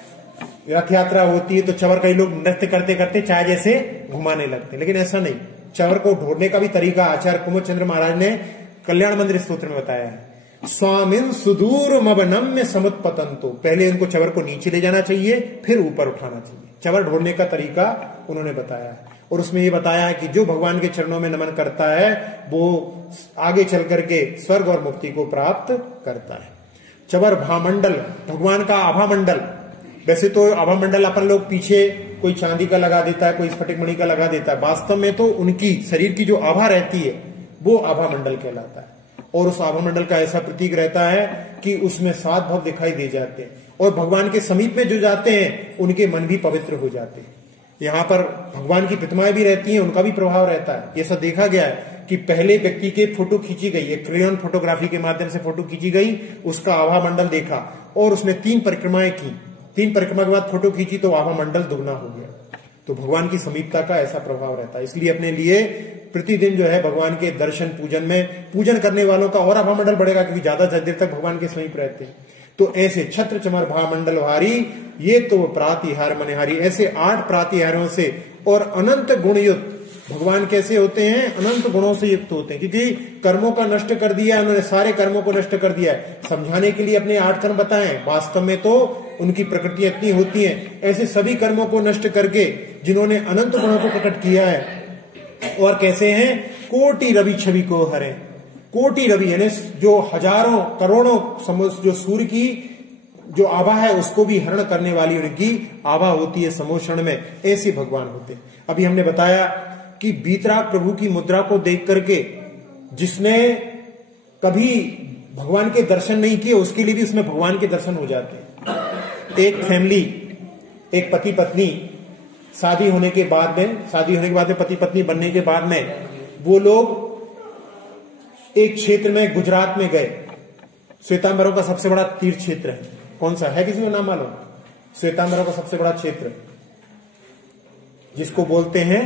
रथ यात्रा होती है, तो चंवर कई लोग नृत्य करते करते चाय जैसे घुमाने लगते हैं, लेकिन ऐसा नहीं। चंवर को ढोरने का भी तरीका आचार्य कुमुद चंद्र महाराज ने कल्याण मंदिर स्तोत्र में बताया है। स्वामिन सुदूर मवनम्य समुत्पतंतो, पहले इनको चंवर को नीचे ले जाना चाहिए, फिर ऊपर उठाना चाहिए। चंवर ढोरने का तरीका उन्होंने बताया है, और उसमें ये बताया है कि जो भगवान के चरणों में नमन करता है वो आगे चल करके स्वर्ग और मुक्ति को प्राप्त करता है। चंवर भामंडल, भगवान का आभा मंडल। वैसे तो आभा मंडल अपन लोग पीछे कोई चांदी का लगा देता है, कोई स्फटिक मणि का लगा देता है, वास्तव में तो उनकी शरीर की जो आभा रहती है वो आभा मंडल कहलाता है। और उस आभा मंडल का ऐसा प्रतीक रहता है कि उसमें 7 भव दिखाई दे जाते हैं, और भगवान के समीप में जो जाते हैं उनके मन भी पवित्र हो जाते हैं। यहाँ पर भगवान की प्रतिमाएं भी रहती हैं, उनका भी प्रभाव रहता है। ये सब देखा गया है कि पहले व्यक्ति के फोटो खींची गई, एक क्रेयॉन फोटोग्राफी के माध्यम से फोटो खींची गई, उसका आभा मंडल देखा, और उसने 3 परिक्रमाएं की। 3 परिक्रमा के बाद फोटो खींची तो आभा मंडल दुगना हो गया। तो भगवान की समीपता का ऐसा प्रभाव रहता है। इसलिए अपने लिए प्रतिदिन जो है भगवान के दर्शन पूजन में, पूजन करने वालों का और आभा मंडल बढ़ेगा, क्योंकि ज्यादा देर तक भगवान के समीप रहते हैं। तो ऐसे छत्र चमर भा मंडल भारी, ये तो प्रातिहार मनिहारी, ऐसे 8 प्रातिहारों से और अनंत गुण युक्त भगवान कैसे होते हैं? अनंत गुणों से युक्त होते हैं, क्योंकि कर्मों का नष्ट कर दिया, उन्होंने सारे कर्मों को नष्ट कर दिया है। समझाने के लिए अपने 8 कर्म बताएं, वास्तव में तो उनकी प्रकृति इतनी होती है। ऐसे सभी कर्मों को नष्ट करके जिन्होंने अनंत गुणों को प्रकट किया है, और कैसे हैं? कोटि रवि छवि को हरे। कोटि रवि यानी जो हजारों करोड़ों जो सूर्य की जो आभा है उसको भी हरण करने वाली उनकी आभा होती है समोषण में, ऐसे भगवान होते हैं। अभी हमने बताया कि बीतराग प्रभु की मुद्रा को देख करके जिसने कभी भगवान के दर्शन नहीं किए उसके लिए भी उसमें भगवान के दर्शन हो जाते हैं। एक फैमिली, एक पति पत्नी शादी होने के बाद में पति पत्नी बनने के बाद में वो लोग एक क्षेत्र में गुजरात में गए, श्वेतांबरों का सबसे बड़ा तीर्थ क्षेत्र है, कौन सा है, किसी को नाम मालूम? श्वेतांबरों का सबसे बड़ा क्षेत्र जिसको बोलते हैं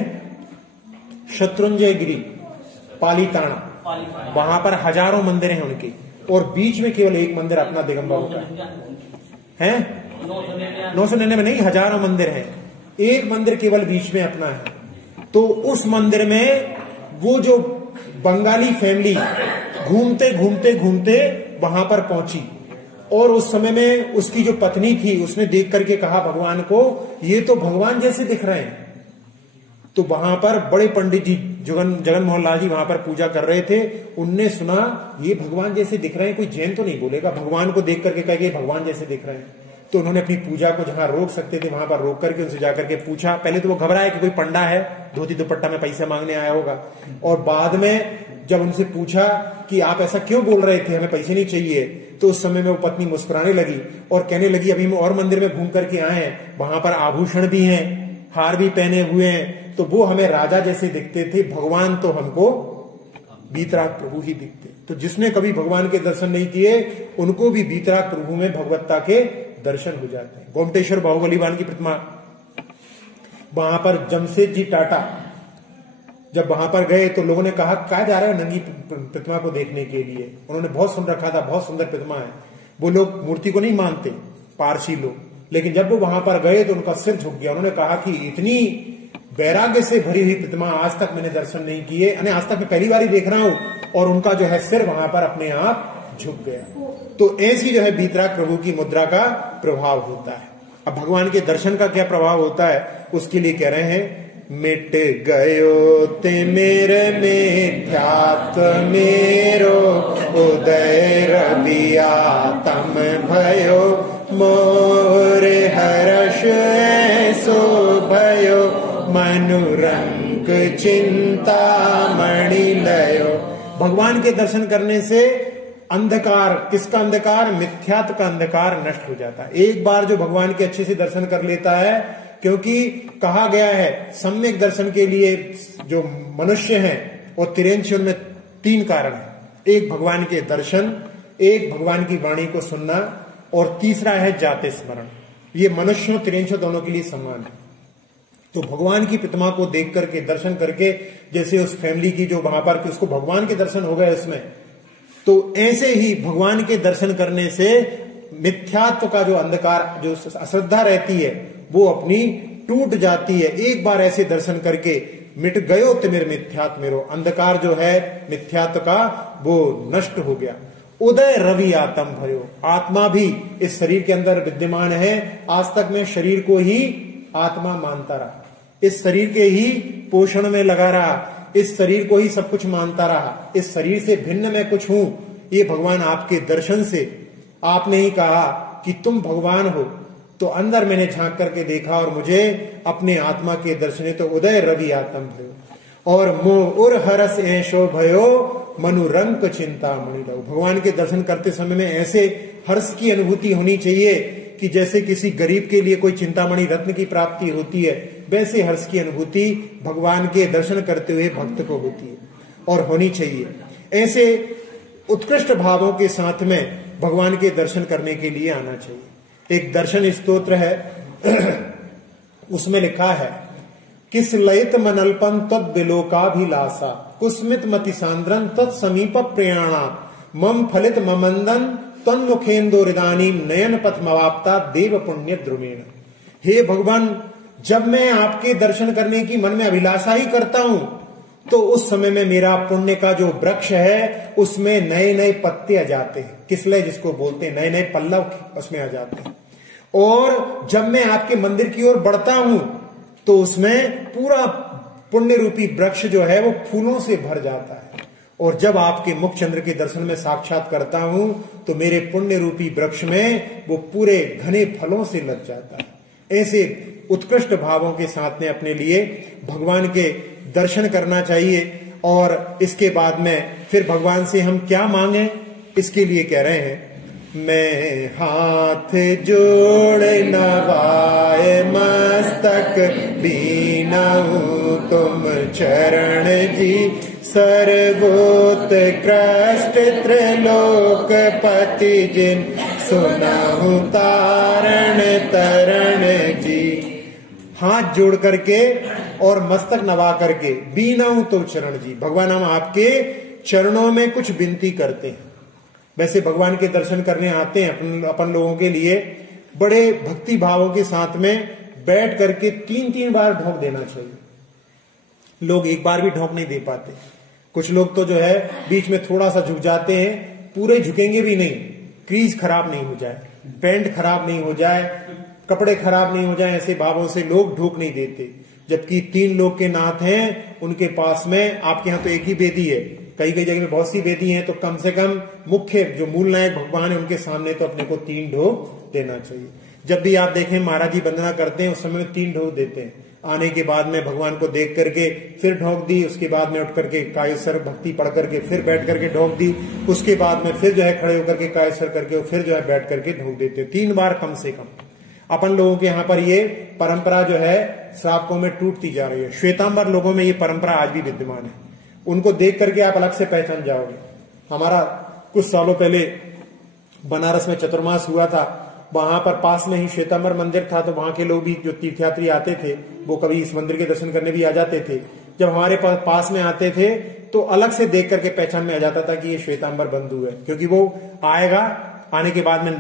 शत्रुंजय गिरी, पालीताना, वहां पर हजारों मंदिर हैं उनके, और बीच में केवल एक मंदिर अपना दिगंबर का है। 999 नहीं, हजारों मंदिर हैं, एक मंदिर केवल बीच में अपना है। तो उस मंदिर में वो जो बंगाली फैमिली घूमते घूमते घूमते वहां पर पहुंची, और उस समय में उसकी जो पत्नी थी उसने देख करके कहा भगवान को, ये तो भगवान जैसे दिख रहे हैं। तो वहां पर बड़े पंडित जी जगन मोहन लाल जी वहां पर पूजा कर रहे थे, उनने सुना ये भगवान जैसे दिख रहे हैं, कोई जैन तो नहीं बोलेगा, भगवान को देख करके कहे भगवान जैसे दिख रहे हैं। तो उन्होंने अपनी पूजा को जहां रोक सकते थे वहां पर रोक करके उनसे जाकर के पूछा। पहले तो वो घबराए कि कोई पंडा है, धोती दुपट्टा में पैसे मांगने आया होगा, और बाद में जब उनसे पूछा कि आप ऐसा क्यों बोल रहे थे, हमें पैसे नहीं चाहिए, तो उस समय में वो पत्नी मुस्कुराने लगी और कहने लगी अभी हम और मंदिर में घूम करके आए हैं, वहां पर आभूषण भी हैं, हार भी पहने हुए हैं, तो वो हमें राजा जैसे दिखते थे, भगवान तो हमको बीतराग प्रभु ही दिखते। तो जिसने कभी भगवान के दर्शन नहीं किए उनको भी बीतराग प्रभु में भगवत्ता के दर्शन हो जाते हैं। गोमटेश्वर बाहुबलीवान की प्रतिमा, वहां पर जमशेद जी टाटा जब वहां पर गए तो लोगों ने कहा क्या जा रहे हो नंगी प्रतिमा को देखने के लिए, उन्होंने बहुत सुन रखा था, बहुत सुंदर प्रतिमा है। वो लोग मूर्ति को नहीं मानते पारसी लोग, लेकिन जब वो वहां पर गए तो उनका सिर झुक गया। उन्होंने कहा कि इतनी वैराग्य से भरी हुई प्रतिमा आज तक मैंने दर्शन नहीं किए, आज तक मैं पहली बार ही देख रहा हूं, और उनका जो है सिर वहां पर अपने आप झुक गया। तो ऐसी जो है बीतराग प्रभु की मुद्रा का प्रभाव होता है। अब भगवान के दर्शन का क्या प्रभाव होता है उसके लिए कह रहे हैं, मिट गयो ते मेरे मिथ्यात्व मेरो, उदय रविया तम भयो, मोर हर्ष ऐसो भयो, मनुरंग चिंता मणि लयो। भगवान के दर्शन करने से अंधकार, किसका अंधकार, मिथ्यात्व का अंधकार नष्ट हो जाता है। एक बार जो भगवान के अच्छे से दर्शन कर लेता है, क्योंकि कहा गया है सम्यक दर्शन के लिए जो मनुष्य हैं वो 83 में 3 कारण है, एक भगवान के दर्शन, एक भगवान की वाणी को सुनना, और तीसरा है जाते स्मरण। ये मनुष्यों 83 दोनों के लिए समान है। तो भगवान की प्रतिमा को देख करके दर्शन करके, जैसे उस फैमिली की जो वहां पर उसको भगवान के दर्शन हो गए उसमें, तो ऐसे ही भगवान के दर्शन करने से मिथ्यात्व का जो अंधकार, जो अश्रद्धा रहती है, वो अपनी टूट जाती है। एक बार ऐसे दर्शन करके मिट गयो तिमिर मिथ्यात्व मेरो, अंधकार जो है मिथ्यात्व का वो नष्ट हो गया। उदय रवि आत्म भयो, आत्मा भी इस शरीर के अंदर विद्यमान है। आज तक मैं शरीर को ही आत्मा मानता रहा, इस शरीर के ही पोषण में लगा रहा, इस शरीर को ही सब कुछ मानता रहा, इस शरीर से भिन्न मैं कुछ हूं। ये भगवान आपके दर्शन से, आपने ही कहा कि तुम भगवान हो, तो अंदर मैंने झांक करके देखा और मुझे अपने आत्मा के दर्शन, तो उदय रवि आत्म भयो, और मोह उर हरस ऐशो भयो, मनुरंक चिंता मणि लयो। भगवान के दर्शन करते समय में ऐसे हर्ष की अनुभूति होनी चाहिए कि जैसे किसी गरीब के लिए कोई चिंतामणि रत्न की प्राप्ति होती है, वैसे हर्ष की अनुभूति भगवान के दर्शन करते हुए भक्त को होती है और होनी चाहिए। ऐसे उत्कृष्ट भावों के साथ में भगवान के दर्शन करने के लिए आना चाहिए। एक दर्शन स्तोत्र है उसमें लिखा है, किस लयित मनल्पम तद विलोकाभिलाषा, कुस्मित मति सांद्रन तत्समीप प्रयाणा, मम फलित ममंदन तन्मुखेन्दोरिदानी नयन पथमवाप्ता देव पुण्य द्रुमेण। हे भगवान, जब मैं आपके दर्शन करने की मन में अभिलाषा ही करता हूं, तो उस समय में मेरा पुण्य का जो वृक्ष है उसमें नए नए पत्ते आ जाते हैं, किसलय जिसको बोलते हैं, नए नए पल्लव उसमें आ जाते हैं। और जब मैं आपके मंदिर की ओर बढ़ता हूं तो उसमें पूरा पुण्य रूपी वृक्ष जो है वो फूलों से भर जाता है। और जब आपके मुख चंद्र के दर्शन में साक्षात करता हूं तो मेरे पुण्य रूपी वृक्ष में वो पूरे घने फलों से लग जाता है। ऐसे उत्कृष्ट भावों के साथ में अपने लिए भगवान के दर्शन करना चाहिए। और इसके बाद में फिर भगवान से हम क्या मांगे, इसके लिए कह रहे हैं, मैं हाथ जोड़ नवाए मस्तक बीनाऊं तुम चरण जी, सर्वोत्कृष्ट त्रिलोकपति जिन सुनाऊं तारण तरण जी। हाथ जोड़ करके और मस्तक नवा करके बीनाऊं तो चरण जी, भगवान हम आपके चरणों में कुछ विनती करते हैं। वैसे भगवान के दर्शन करने आते हैं अपन लोगों के लिए बड़े भक्ति भावों के साथ में बैठ करके 3-3 बार ढोक देना चाहिए। लोग एक बार भी ढोक नहीं दे पाते। कुछ लोग तो जो है बीच में थोड़ा सा झुक जाते हैं, पूरे झुकेंगे भी नहीं, क्रीज खराब नहीं हो जाए, पैंट खराब नहीं हो जाए, कपड़े खराब नहीं हो जाए, ऐसे भावों से लोग ढोक नहीं देते। जबकि 3 लोग के नाथ हैं, उनके पास में, आपके यहाँ तो एक ही वेदी है, कई कई जगह में बहुत सी वेदी हैं, तो कम से कम मुख्य जो मूल नायक भगवान है उनके सामने तो अपने को 3 ढोक देना चाहिए। जब भी आप देखें महाराज जी वंदना करते हैं उस समय में 3 ढोक देते हैं। आने के बाद में भगवान को देख करके फिर ढोक दी, उसके बाद में उठ करके कायेश्वर भक्ति पढ़ करके फिर बैठ करके ढोक दी, उसके बाद में फिर जो है खड़े होकर के कायेश्वर करके फिर जो है बैठ करके ढोक देते, 3 बार कम से कम। अपन लोगों के यहाँ पर ये परंपरा जो है श्रावकों में टूटती जा रही है। श्वेतांबर लोगों में ये परंपरा आज भी विद्यमान है, उनको देख करके आप अलग से पहचान जाओगे। हमारा कुछ सालों पहले बनारस में चतुर्मास हुआ था, वहां पर पास में ही श्वेतांबर मंदिर था, तो वहां के लोग भी जो तीर्थयात्री आते थे वो कभी इस मंदिर के दर्शन करने भी आ जाते थे। जब हमारे पास में आते थे तो अलग से देख करके पहचान में आ जाता था कि ये श्वेतांबर बंधु है, क्योंकि वो आएगा, आने के बाद में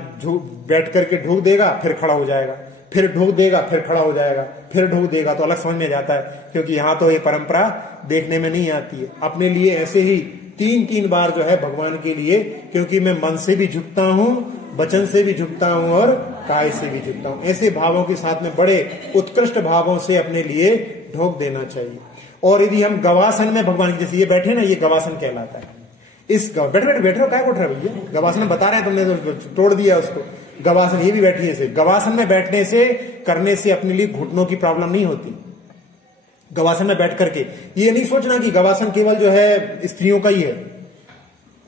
बैठ करके ढूक देगा, फिर खड़ा हो जाएगा, फिर ढूक देगा, फिर खड़ा हो जाएगा, फिर ढूक देगा, तो अलग समझ में जाता है। क्योंकि यहाँ तो ये परंपरा देखने में नहीं आती है। अपने लिए ऐसे ही 3-3 बार जो है भगवान के लिए, क्योंकि मैं मन से भी झुकता हूँ, वचन से भी झुकता हूँ और काय से भी झुकता हूँ, ऐसे भावों के साथ में बड़े उत्कृष्ट भावों से अपने लिए ढोक देना चाहिए। और यदि हम गवासन में भगवान जैसे ये बैठे ना, ये गवासन कहलाता है। इस बैठ रहे हो क्या उठ रहे भैया, गवासन बता रहे हैं, तुमने तो तोड़ दिया उसको। गवासन ये भी बैठी है, गवासन में बैठने से करने से अपने लिए घुटनों की प्रॉब्लम नहीं होती। गवासन में बैठ करके ये नहीं सोचना कि गवासन केवल जो है स्त्रियों का ही है।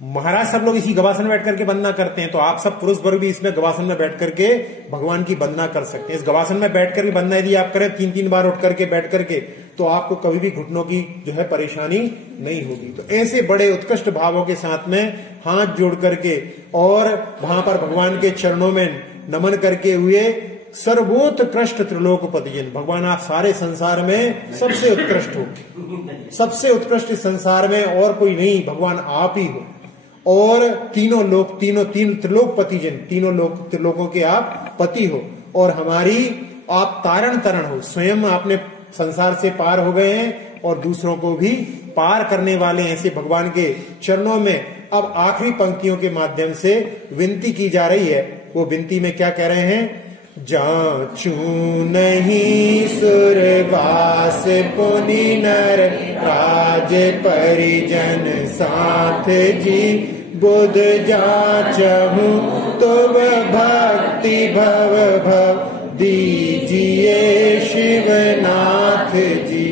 महाराज सब लोग इसी गवासन में बैठ करके वंदना करते हैं, तो आप सब पुरुष वर्ग भी इसमें गवासन में बैठ करके भगवान की वंदना कर सकते हैं। इस गवासन में बैठ कर भी वंदना यदि आप करें 3-3 बार उठ करके बैठ करके, तो आपको कभी भी घुटनों की जो है परेशानी नहीं होगी। तो ऐसे बड़े उत्कृष्ट भावों के साथ में हाथ जोड़ करके और वहां पर भगवान के चरणों में नमन करके हुए सर्वोत्कृष्ट त्रिलोकपति जिन, भगवान आप सारे संसार में सबसे उत्कृष्ट हो, सबसे उत्कृष्ट संसार में और कोई नहीं, भगवान आप ही हो। और तीन त्रिलोकपति जिन, त्रिलोकों के आप पति हो और हमारी आप तारण तरण हो। स्वयं आपने संसार से पार हो गए हैं और दूसरों को भी पार करने वाले ऐसे भगवान के चरणों में अब आखिरी पंक्तियों के माध्यम से विनती की जा रही है। वो विनती में क्या कह रहे हैं? जाचू नहीं सुरवास पुनि नर राज परिजन साथ जी, बुध जाचहु तो भक्ति भव भव दीजिए शिवनाथ जी।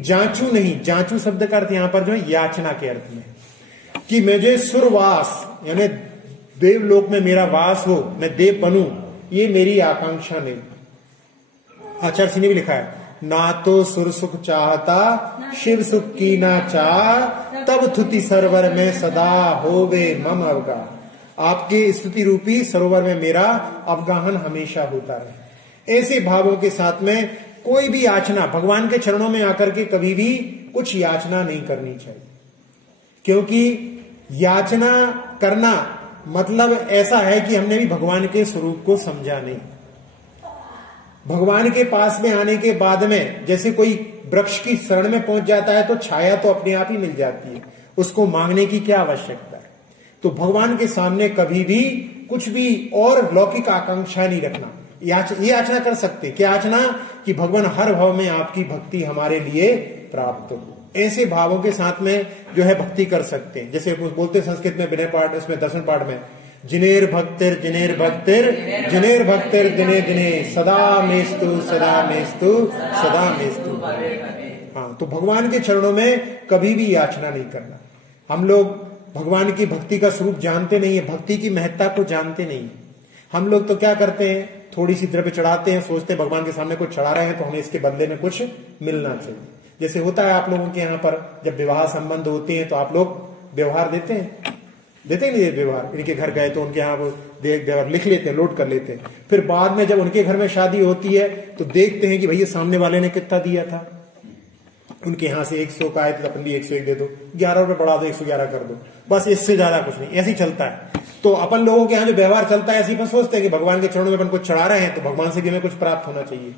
जांचू नहीं, जांचू शब्द का अर्थ यहां पर जो है याचना के अर्थ में, कि मुझे सुरवास यानी देवलोक में मेरा वास हो, मैं देव बनूं, ये मेरी आकांक्षा नहीं। आचार्य सिंह ने भी लिखा है, ना तो सुर सुख चाहता शिव सुख की ना चाह, तब थुति सरोवर में सदा होवे मम अवगाह। आपके स्तुति रूपी सरोवर में मेरा अवगाहन हमेशा होता रहे। ऐसे भावों के साथ में कोई भी याचना, भगवान के चरणों में आकर के कभी भी कुछ याचना नहीं करनी चाहिए, क्योंकि याचना करना मतलब ऐसा है कि हमने भी भगवान के स्वरूप को समझा नहीं। भगवान के पास में आने के बाद में जैसे कोई वृक्ष की शरण में पहुंच जाता है तो छाया तो अपने आप ही मिल जाती है, उसको मांगने की क्या आवश्यकता है। तो भगवान के सामने कभी भी कुछ भी और लौकिक आकांक्षा नहीं रखना। ये याचना कर सकते, क्या याचना? कि भगवान हर भाव में आपकी भक्ति हमारे लिए प्राप्त हो। ऐसे भावों के साथ में जो है भक्ति कर सकते हैं। जैसे बोलते संस्कृत में विनय पाठ, उसमें दर्शन पाठ में जिनेर भक्तिर जिनेर भक्तिर जिनेर भक्तिर दिने दिने सदा मेस्तु सदा मेस्तु सदा मेस्तु। हाँ, तो भगवान के चरणों में कभी भी याचना नहीं करना। हम लोग भगवान की भक्ति का स्वरूप जानते नहीं है, भक्ति की महत्ता को जानते नहीं है। हम लोग तो क्या करते हैं, थोड़ी सी द्रव्य चढ़ाते हैं, सोचते हैं भगवान के सामने कुछ चढ़ा रहे हैं तो हमें इसके बदले में कुछ मिलना चाहिए। जैसे होता है आप लोगों के यहाँ पर जब विवाह संबंध होते हैं तो आप लोग व्यवहार देते हैं नहीं व्यवहार, इनके घर गए तो उनके यहाँ वो व्यवहार लिख लेते हैं, लोड कर लेते हैं। फिर बाद में जब उनके घर में शादी होती है तो देखते हैं कि भैया सामने वाले ने कितना दिया था, उनके यहाँ से 100 का आए तो अपन भी 101 दे दो, 11 रुपए बढ़ा दो, 111 कर दो, बस इससे ज्यादा कुछ नहीं। ऐसे ही चलता है। तो अपन लोगों के यहाँ जो व्यवहार चलता है ऐसे ही सोचते हैं कि भगवान के चरणों में अपन कुछ चढ़ा रहे हैं तो भगवान से भी हमें कुछ प्राप्त होना चाहिए।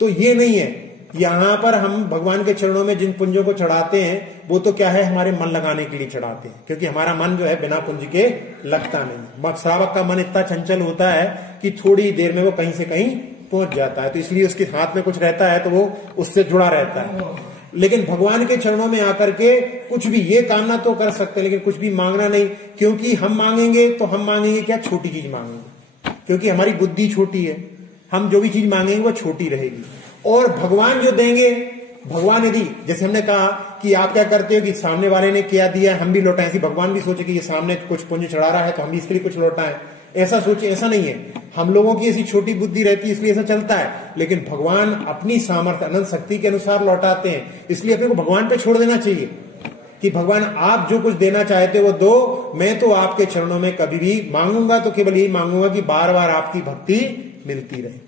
तो ये नहीं है। यहाँ पर हम भगवान के चरणों में जिन पुंजों को चढ़ाते हैं वो तो क्या है, हमारे मन लगाने के लिए चढ़ाते हैं, क्योंकि हमारा मन जो है बिना पुंज के लगता नहीं। श्रावक का मन इतना चंचल होता है कि थोड़ी देर में वो कहीं से कहीं पहुंच जाता है, तो इसलिए उसके हाथ में कुछ रहता है तो वो उससे जुड़ा रहता है। लेकिन भगवान के चरणों में आकर के कुछ भी ये कामना तो कर सकते हैं, लेकिन कुछ भी मांगना नहीं, क्योंकि हम मांगेंगे तो हम मांगेंगे क्या, छोटी चीज मांगेंगे, क्योंकि हमारी बुद्धि छोटी है। हम जो भी चीज मांगेंगे वो छोटी रहेगी। और भगवान जो देंगे, भगवान यदि जैसे हमने कहा कि आप क्या करते हो कि सामने वाले ने क्या दिया हम भी लौटाएं, ऐसी भगवान भी सोचे कि ये सामने कुछ पुण्य चढ़ा रहा है तो हम भी इसके लिए कुछ लौटाएं, ऐसा सोचे। ऐसा नहीं है, हम लोगों की ऐसी छोटी बुद्धि रहती है इसलिए ऐसा चलता है। लेकिन भगवान अपनी सामर्थ्य अनंत शक्ति के अनुसार लौटाते हैं, इसलिए अपने को भगवान पे छोड़ देना चाहिए कि भगवान आप जो कुछ देना चाहते वो दो, मैं तो आपके चरणों में कभी भी मांगूंगा तो केवल यही मांगूंगा कि बार बार आपकी भक्ति मिलती रहे।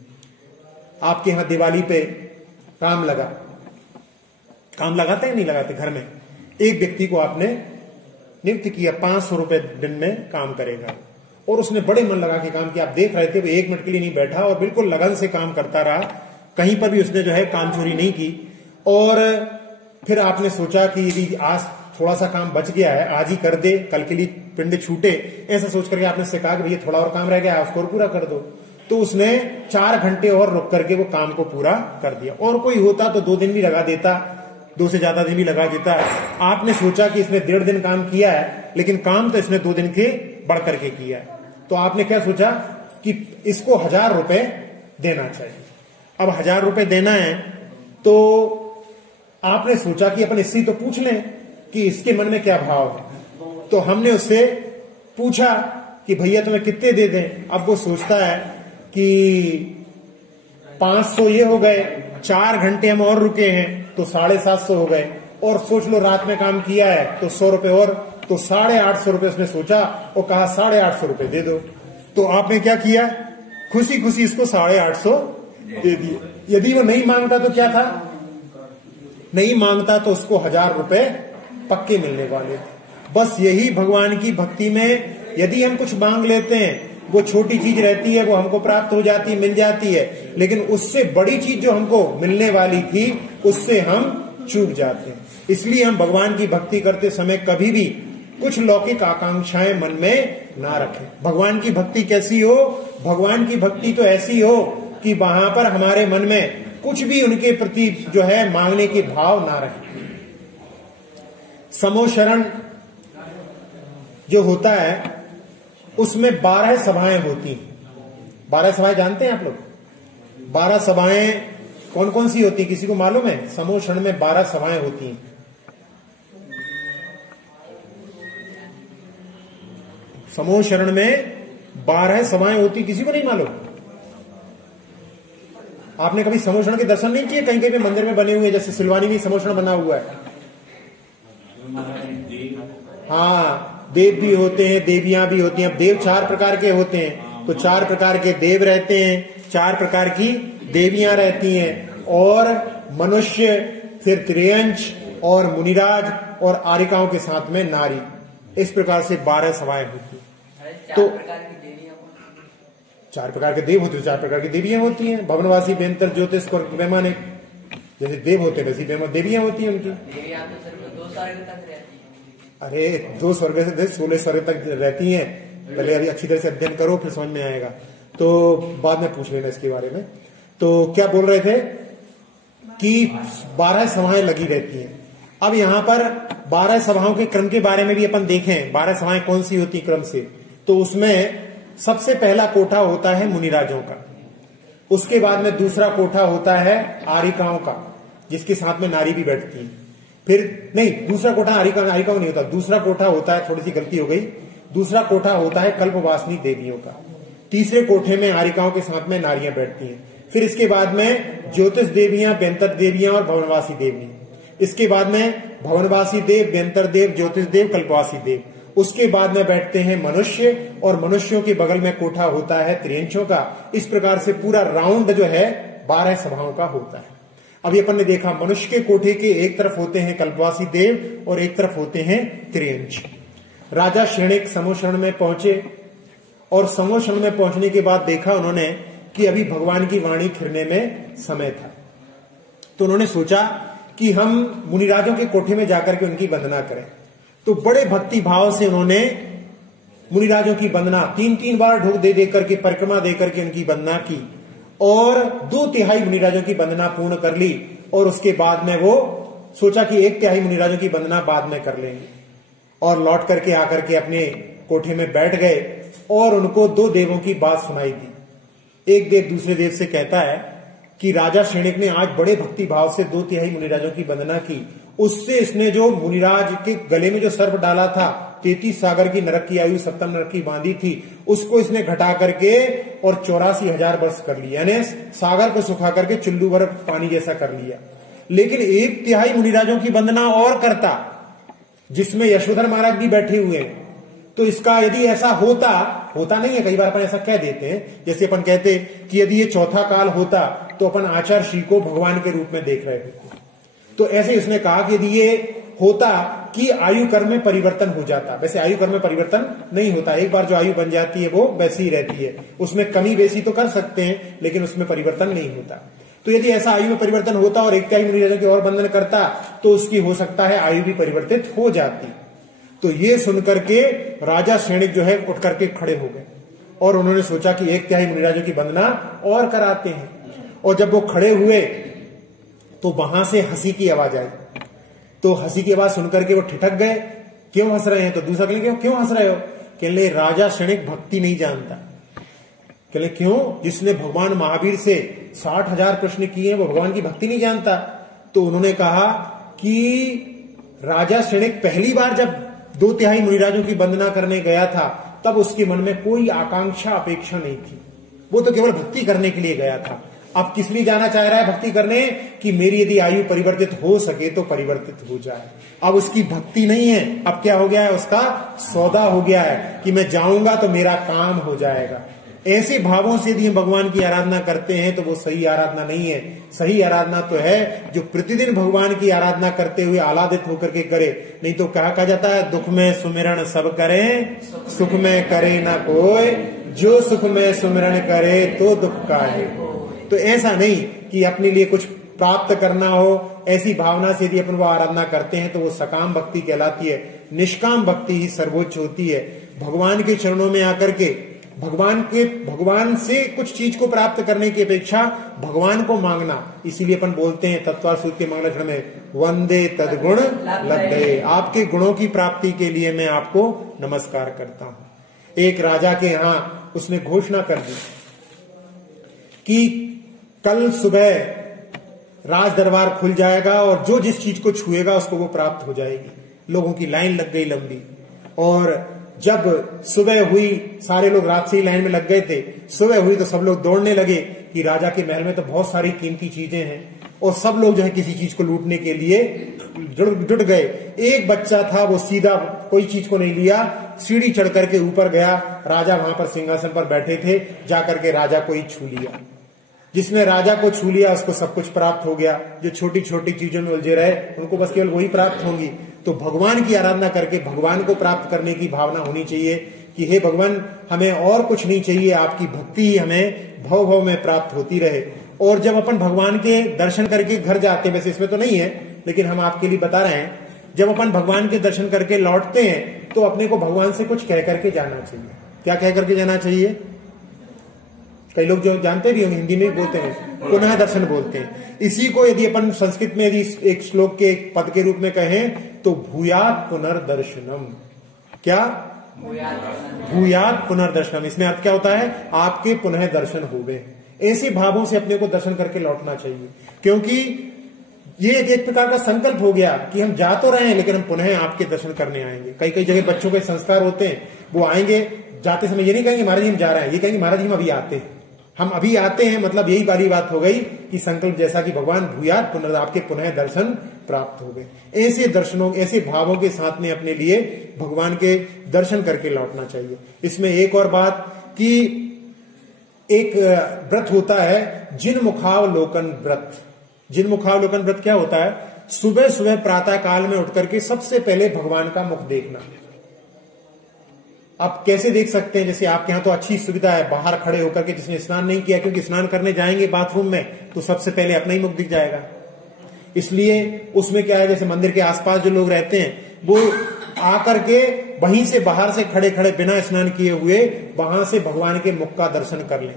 आपके यहां दिवाली पे काम लगाते हैं नहीं लगाते, घर में एक व्यक्ति को आपने नियुक्त किया, 500 रुपए दिन में काम करेगा, और उसने बड़े मन लगा के काम किया। आप देख रहे थे वो 1 मिनट के लिए नहीं बैठा और बिल्कुल लगन से काम करता रहा, कहीं पर भी उसने जो है काम चोरी नहीं की। और फिर आपने सोचा कि यदि आज थोड़ा सा काम बच गया है आज ही कर दे, कल के लिए पिंड छूटे, ऐसा सोच करके आपने उससे कहा कि भैया थोड़ा और काम रह गया उसको पूरा कर दो। तो उसने 4 घंटे और रुक करके वो काम को पूरा कर दिया। और कोई होता तो 2 दिन भी लगा देता, 2 से ज्यादा दिन भी लगा देता। आपने सोचा कि इसने 1.5 दिन काम किया है, लेकिन काम तो इसने 2 दिन के बढ़ करके किया है। तो आपने क्या सोचा कि इसको 1000 रुपए देना चाहिए। अब 1000 रुपए देना है तो आपने सोचा कि अपन इससे तो पूछ लें कि इसके मन में क्या भाव है। तो हमने उससे पूछा कि भैया तुम्हें कितने दे दें। अब वो सोचता है कि 500 ये हो गए, 4 घंटे हम और रुके हैं तो 750 हो गए, और सोच लो रात में काम किया है तो 100 रुपए और, तो 850 रुपए उसने सोचा और कहा 850 रुपए दे दो। तो आपने क्या किया, खुशी खुशी इसको 850 दे दिए। यदि वो नहीं मांगता तो क्या था, नहीं मांगता तो उसको 1000 रुपए पक्के मिलने वाले थे। बस यही भगवान की भक्ति में यदि हम कुछ मांग लेते हैं, वो छोटी चीज रहती है, वो हमको प्राप्त हो जाती है, मिल जाती है, लेकिन उससे बड़ी चीज जो हमको मिलने वाली थी उससे हम चूक जाते हैं। इसलिए हम भगवान की भक्ति करते समय कभी भी कुछ लौकिक आकांक्षाएं मन में ना रखें। भगवान की भक्ति कैसी हो, भगवान की भक्ति तो ऐसी हो कि वहां पर हमारे मन में कुछ भी उनके प्रति जो है मांगने के भाव ना रहे। समोशरण जो होता है उसमें 12 सभाएं होती हैं। 12 सभाएं जानते हैं आप लोग? 12 सभाएं कौन कौन सी होती है, किसी को मालूम है? समोशरण में 12 सभाएं होती हैं। समोशरण में 12 सभाएं होती, किसी को नहीं मालूम? आपने कभी समोशरण के दर्शन नहीं किए? कहीं कहीं पे मंदिर में बने हुए, जैसे सिलवानी में समोशरण बना हुआ है। हाँ, देव भी होते हैं, देवियां भी होती हैं। अब देव 4 प्रकार के होते हैं, तो 4 प्रकार के देव रहते हैं, 4 प्रकार की देवियां रहती हैं, और मनुष्य, फिर त्रियंच और मुनिराज और आरिकाओं के साथ में नारी। इस प्रकार से 12 सभाएं होती हैं। तो 4 प्रकार के देव होते हैं, 4 प्रकार की देवियां होती हैं। भवनवासी, बेंतर, ज्योतिष और वैमानिक, जैसे देव होते हैं वैसी देवियां होती हैं उनकी। अरे 2 स्वर्ग से 16 स्वर्ग तक रहती हैं। पहले अभी अच्छी तरह से अध्ययन करो, फिर समझ में आएगा, तो बाद में पूछ लेना इसके बारे में। तो क्या बोल रहे थे कि 12 सभाएं लगी रहती हैं। अब यहां पर 12 सभाओं के क्रम के बारे में भी अपन देखें, 12 सभाएं कौन सी होती क्रम से। तो उसमें सबसे पहला कोठा होता है मुनिराजों का, उसके बाद में दूसरा कोठा होता है आरिकाओं का, जिसके साथ में नारी भी बैठती है। फिर नहीं, दूसरा कोठा आरिकाओं नहीं होता, दूसरा कोठा होता है, थोड़ी सी गलती हो गई, दूसरा कोठा होता है कल्पवासिनी देवियों का। तीसरे कोठे में आरिकाओं के साथ में नारियां बैठती हैं। फिर इसके बाद में ज्योतिष देवियां, व्यंतर देवियां और भवनवासी देवी। इसके बाद में भवनवासी देव, व्यंतर देव, ज्योतिष देव, कल्पवासी देव। उसके बाद में बैठते हैं मनुष्य, और मनुष्यों के बगल में कोठा होता है त्रियंचों का। इस प्रकार से पूरा राउंड जो है 12 सभाओं का होता है। अभी अपन ने देखा मनुष्य के कोठे के एक तरफ होते हैं कल्पवासी देव और एक तरफ होते हैं त्रियंच। राजा श्रेणिक समोशरण में पहुंचे, और समोशरण में पहुंचने के बाद देखा उन्होंने कि अभी भगवान की वाणी खिरने में समय था। तो उन्होंने सोचा कि हम मुनिराजों के कोठे में जाकर के उनकी वंदना करें। तो बड़े भक्ति भाव से उन्होंने मुनिराजों की वंदना 3-3 बार ढोक दे करके, परिक्रमा दे करके उनकी वंदना की, और 2/3 मुनिराजों की वंदना पूर्ण कर ली। और उसके बाद में वो सोचा कि 1/3 मुनिराजों की वंदना बाद में कर लेंगे, और लौट करके आकर के अपने कोठे में बैठ गए। और उनको 2 देवों की बात सुनाई दी। एक देव दूसरे देव से कहता है कि राजा श्रेणिक ने आज बड़े भक्ति भाव से 2/3 मुनिराजों की वंदना की, उससे इसने जो मुनिराज के गले में जो सर्प डाला था, 33 सागर की नरक की आयु 70 नरक की बांधी थी, उसको इसने घटा करके और 84,000 वर्ष कर लिया, यानी सागर को सुखा करके चुल्लू भर पानी जैसा कर लिया। लेकिन 1/3 मुनिराजों की वंदना और करता, जिसमें यशोधर महाराज भी बैठे हुए हैं। तो इसका यदि ऐसा होता नहीं है, कई बार अपन ऐसा कह देते हैं, जैसे अपन कहते कि यदि ये चौथा काल होता तो अपन आचार्य श्री को भगवान के रूप में देख रहे होते। तो ऐसे उसने कहा कि यदि ये होता कि आयु कर्म में परिवर्तन हो जाता। वैसे आयु कर्म में परिवर्तन नहीं होता, एक बार जो आयु बन जाती है वो वैसी ही रहती है, उसमें कमी बेसी तो कर सकते हैं लेकिन उसमें परिवर्तन नहीं होता। तो यदि ऐसा आयु में परिवर्तन होता और 1/3 मुनिराजों की और वंदन करता तो उसकी हो सकता है आयु भी परिवर्तित हो जाती। तो ये सुनकर के राजा श्रेणिक जो है उठ करके खड़े हो गए, और उन्होंने सोचा कि 1/3 मुनिराजों की वंदना और कराते हैं। और जब वो खड़े हुए तो वहां से हंसी की आवाज आई। तो हंसी की आवाज सुनकर के वो ठिठक गए, क्यों हंस रहे हैं? तो दूसरा कहले क्यों हंस रहे हो? कहले राजा श्रेणिक भक्ति नहीं जानता। कहले क्यों? जिसने भगवान महावीर से 60,000 प्रश्न किए वो भगवान की भक्ति नहीं जानता। तो उन्होंने कहा कि राजा श्रेणिक पहली बार जब 2/3 मुनिराजों की वंदना करने गया था तब उसके मन में कोई आकांक्षा अपेक्षा नहीं थी, वो तो केवल भक्ति करने के लिए गया था। अब किस लिए जाना चाह रहा है भक्ति करने? कि मेरी यदि आयु परिवर्तित हो सके तो परिवर्तित हो जाए। अब उसकी भक्ति नहीं है, अब क्या हो गया है? उसका सौदा हो गया है कि मैं जाऊंगा तो मेरा काम हो जाएगा। ऐसे भावों से यदि हम भगवान की आराधना करते हैं तो वो सही आराधना नहीं है। सही आराधना तो है जो प्रतिदिन भगवान की आराधना करते हुए आह्लादित होकर के करे। नहीं तो कहा जाता है दुख में सुमिरन सब करें, सुख में करे ना कोई, जो सुख में सुमिरन करे तो दुख काहे। तो ऐसा नहीं कि अपने लिए कुछ प्राप्त करना हो, ऐसी भावना से यदि अपन वो आराधना करते हैं तो वो सकाम भक्ति कहलाती है। निष्काम भक्ति ही सर्वोच्च होती है। भगवान के चरणों में आकर के भगवान से कुछ चीज को प्राप्त करने की अपेक्षा भगवान को मांगना। इसीलिए अपन बोलते हैं तत्वा सूत्र के मंगलाचरण में वंदे तद्गुण लब्धे, आपके गुणों की प्राप्ति के लिए मैं आपको नमस्कार करता हूं। एक राजा के यहां उसने घोषणा कर दी कि कल सुबह राज दरबार खुल जाएगा और जो जिस चीज को छुएगा उसको वो प्राप्त हो जाएगी। लोगों की लाइन लग गई लंबी, और जब सुबह हुई सारे लोग रात से ही लाइन में लग गए थे। सुबह हुई तो सब लोग दौड़ने लगे कि राजा के महल में तो बहुत सारी कीमती चीजें हैं, और सब लोग जो है किसी चीज को लूटने के लिए जुट गए। एक बच्चा था वो सीधा कोई चीज को नहीं लिया, सीढ़ी चढ़ करके ऊपर गया। राजा वहां पर सिंहासन पर बैठे थे, जाकर के राजा को ही छू लिया। जिसने राजा को छू लिया उसको सब कुछ प्राप्त हो गया। जो छोटी छोटी चीजों में उलझे रहे उनको बस केवल वही प्राप्त होंगी। तो भगवान की आराधना करके भगवान को प्राप्त करने की भावना होनी चाहिए कि हे भगवान हमें और कुछ नहीं चाहिए, आपकी भक्ति ही हमें भव भव में प्राप्त होती रहे। और जब अपन भगवान के दर्शन करके घर जाते हैं, वैसे इसमें तो नहीं है लेकिन हम आपके लिए बता रहे हैं, जब अपन भगवान के दर्शन करके लौटते हैं तो अपने को भगवान से कुछ कह करके जाना चाहिए। क्या कह करके जाना चाहिए? कई लोग जो जानते भी होंगे हिंदी में बोलते हैं, पुनः दर्शन बोलते हैं। इसी को यदि अपन संस्कृत में यदि एक श्लोक के एक पद के रूप में कहें तो भूयात पुनर्दर्शनम। क्या? भूयात पुनर्दर्शनम। इसमें अर्थ क्या होता है? आपके पुनः दर्शन हो गए। ऐसे भावों से अपने को दर्शन करके लौटना चाहिए, क्योंकि ये एक प्रकार का संकल्प हो गया कि हम जा तो रहे हैं लेकिन हम पुनः आपके दर्शन करने आएंगे। कई कई जगह बच्चों के संस्कार होते हैं, वो आएंगे, जाते समय ये नहीं कहेंगे महाराज जी हम जा रहे हैं, ये कहेंगे महाराज जी हम अभी आते हैं। हम अभी आते हैं मतलब यही वाली बात हो गई कि संकल्प जैसा कि भगवान भूयात पुनः आपके पुनः दर्शन प्राप्त हो गए। ऐसे दर्शनों, ऐसे भावों के साथ में अपने लिए भगवान के दर्शन करके लौटना चाहिए। इसमें एक और बात कि एक व्रत होता है जिनमुखावलोकन व्रत। जिनमुखावलोकन व्रत क्या होता है? सुबह सुबह प्रातः काल में उठ करके सबसे पहले भगवान का मुख देखना। आप कैसे देख सकते हैं? जैसे आपके यहां तो अच्छी सुविधा है, बाहर खड़े होकर के, जिसने स्नान नहीं किया, क्योंकि स्नान करने जाएंगे बाथरूम में तो सबसे पहले अपना ही मुख दिख जाएगा। इसलिए उसमें क्या है, जैसे मंदिर के आसपास जो लोग रहते हैं वो आकर के वहीं से बाहर से खड़े खड़े बिना स्नान किए हुए वहां से भगवान के मुख का दर्शन कर लें।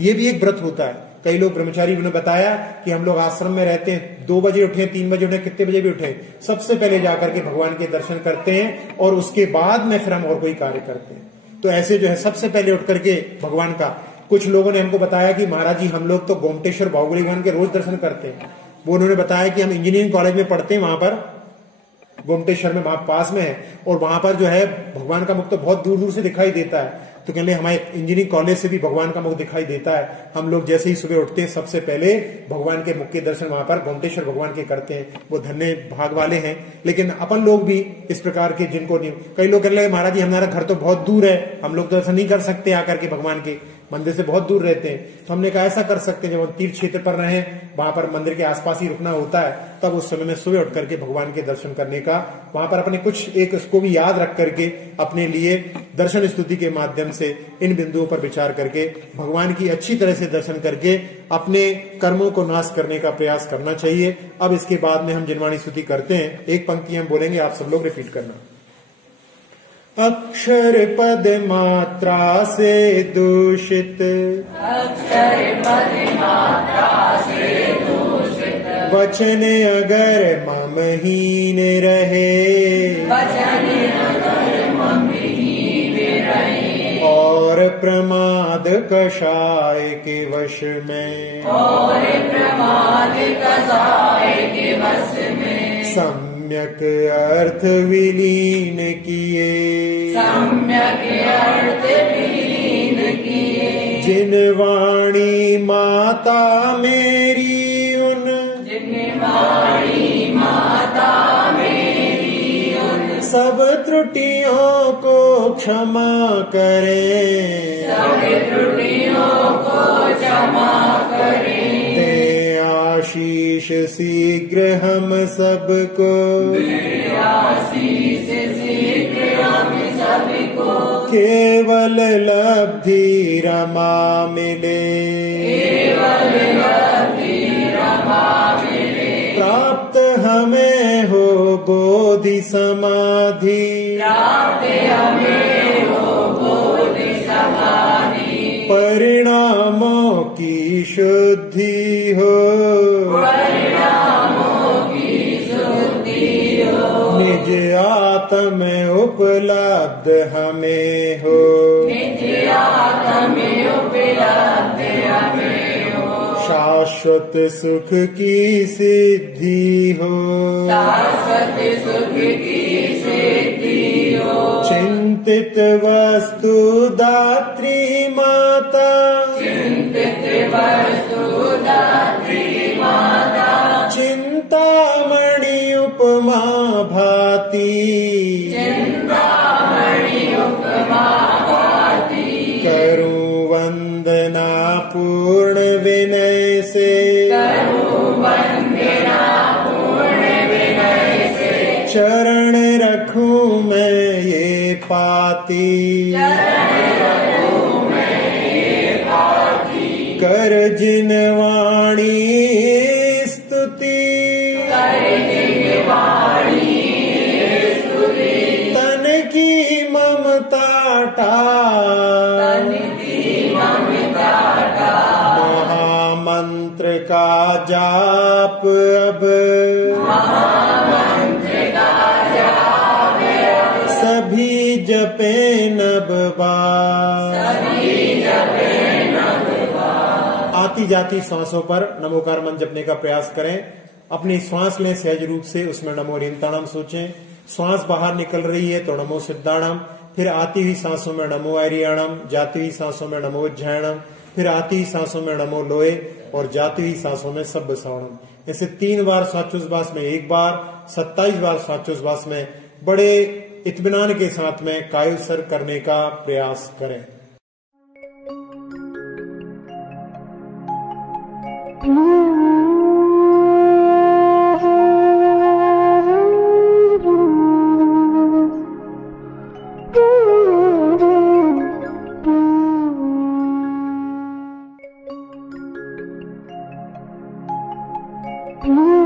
ये भी एक व्रत होता है। कई लोग ब्रह्मचारी ने बताया कि हम लोग आश्रम में रहते हैं, 2 बजे उठे, 3 बजे उठे, कितने बजे भी उठे, सबसे पहले जाकर के भगवान के दर्शन करते हैं और उसके बाद में फिर हम और कोई कार्य करते हैं। तो ऐसे जो है सबसे पहले उठ करके भगवान का, कुछ लोगों ने हमको बताया कि महाराज जी हम लोग तो गोमटेश्वर बाहुबली भगवान के रोज दर्शन करते हैं। वो उन्होंने बताया कि हम इंजीनियरिंग कॉलेज में पढ़ते हैं, वहां पर गोमटेश्वर में वहां पास में है, और वहां पर जो है भगवान का मुख तो बहुत दूर दूर से दिखाई देता है। तो कहने हमारे इंजीनियरिंग कॉलेज से भी भगवान का मुख दिखाई देता है। हम लोग जैसे ही सुबह उठते हैं सबसे पहले भगवान के मुख के दर्शन वहां पर गोमटेश्वर भगवान के करते हैं। वो धन्य भाग वाले हैं। लेकिन अपन लोग भी इस प्रकार के, जिनको नहीं, कई लोग कहने लगे महाराज जी हमारा घर तो बहुत दूर है, हम लोग तो ऐसा नहीं कर सकते आकर के, भगवान के मंदिर से बहुत दूर रहते हैं। तो हमने कहा ऐसा कर सकते हैं, जब हम तीर्थ क्षेत्र पर रहे, वहां पर मंदिर के आसपास ही रुकना होता है, तब उस समय में सुबह उठ करके भगवान के दर्शन करने का, वहां पर अपने कुछ एक उसको भी याद रख करके अपने लिए दर्शन स्तुति के माध्यम से इन बिंदुओं पर विचार करके भगवान की अच्छी तरह से दर्शन करके अपने कर्मों को नाश करने का प्रयास करना चाहिए। अब इसके बाद में हम जिनवाणी स्तुति करते हैं। एक पंक्ति हम बोलेंगे, आप सब लोग रिपीट करना। अक्षर पद मात्रा से दूषित, अक्षर पद मात्रा से दूषित, वचन अगर ममहीन रहे, वचन अगर ममहीन रहे, और प्रमाद कषाय के वश में, और प्रमाद कषाय के वश में, सम्यक अर्थ विलीन किए, सम्यक अर्थ विलीन किए, जिन वाणी माता मेरी उन, जिन वाणी माता मेरी उन, सब त्रुटियों को क्षमा करे, सब त्रुटियों को क्षमा करे, आशीष शीघ्र हम सबको, आशीष शीघ्र हम सबको, केवल लब्धि रमा मिले, केवल लब्धि रमा मिले, प्राप्त हमें हो बोधि समाधि, प्राप्त हमें हो बोधि समाधि, परिणामों की शुद्धि हो, परिणामों की शुद्धि हो, निज आत्म उपलब्ध हमें हो, निज आत्म उपलब्ध हमें हो, शाश्वत सुख की सिद्धि हो, शाश्वत सुख की सिद्धि हो, चिंतित वस्तु दात्री माता, चिंतित वस्तु दात्री माता, चिंतामणि उपमा भाति, चिंतामणि उपमा भाति, करूं वंदना पूर्ण विनय से, करूं वंदना पूर्ण विनय से, चरण रखूं मैं ये पाती, कर जिन वाणी स्तुति, कर जिन वाणी स्तुति, तन की ममता टाल, तन की ममता टाल, महामंत्र का जाप अब, महामंत्र का जाप अब, सभी जपे नब बार, सभी जपे नब बार। आती जाती सांसों पर नमोकार मंत्र जपने का प्रयास करें। अपनी श्वास लें सहज रूप से, उसमें नमो रिंताणम सोचें। श्वास बाहर निकल रही है तो नमो सिद्धाणम, फिर आती हुई सांसों में नमो आर्याणम, जाती हुई सांसों में नमो उज्जैनम, फिर आती हुई सांसों में नमो लोए और जाती हुई सांसों में सब्ब श्रवणम। ऐसे 3 बार श्वासोच्छ्वास में, 1 बार, 27 बार श्वासोच्छ्वास में बड़े इत्मीनान के साथ में कायोत्सर्ग करने का प्रयास करें। Mm-hmm.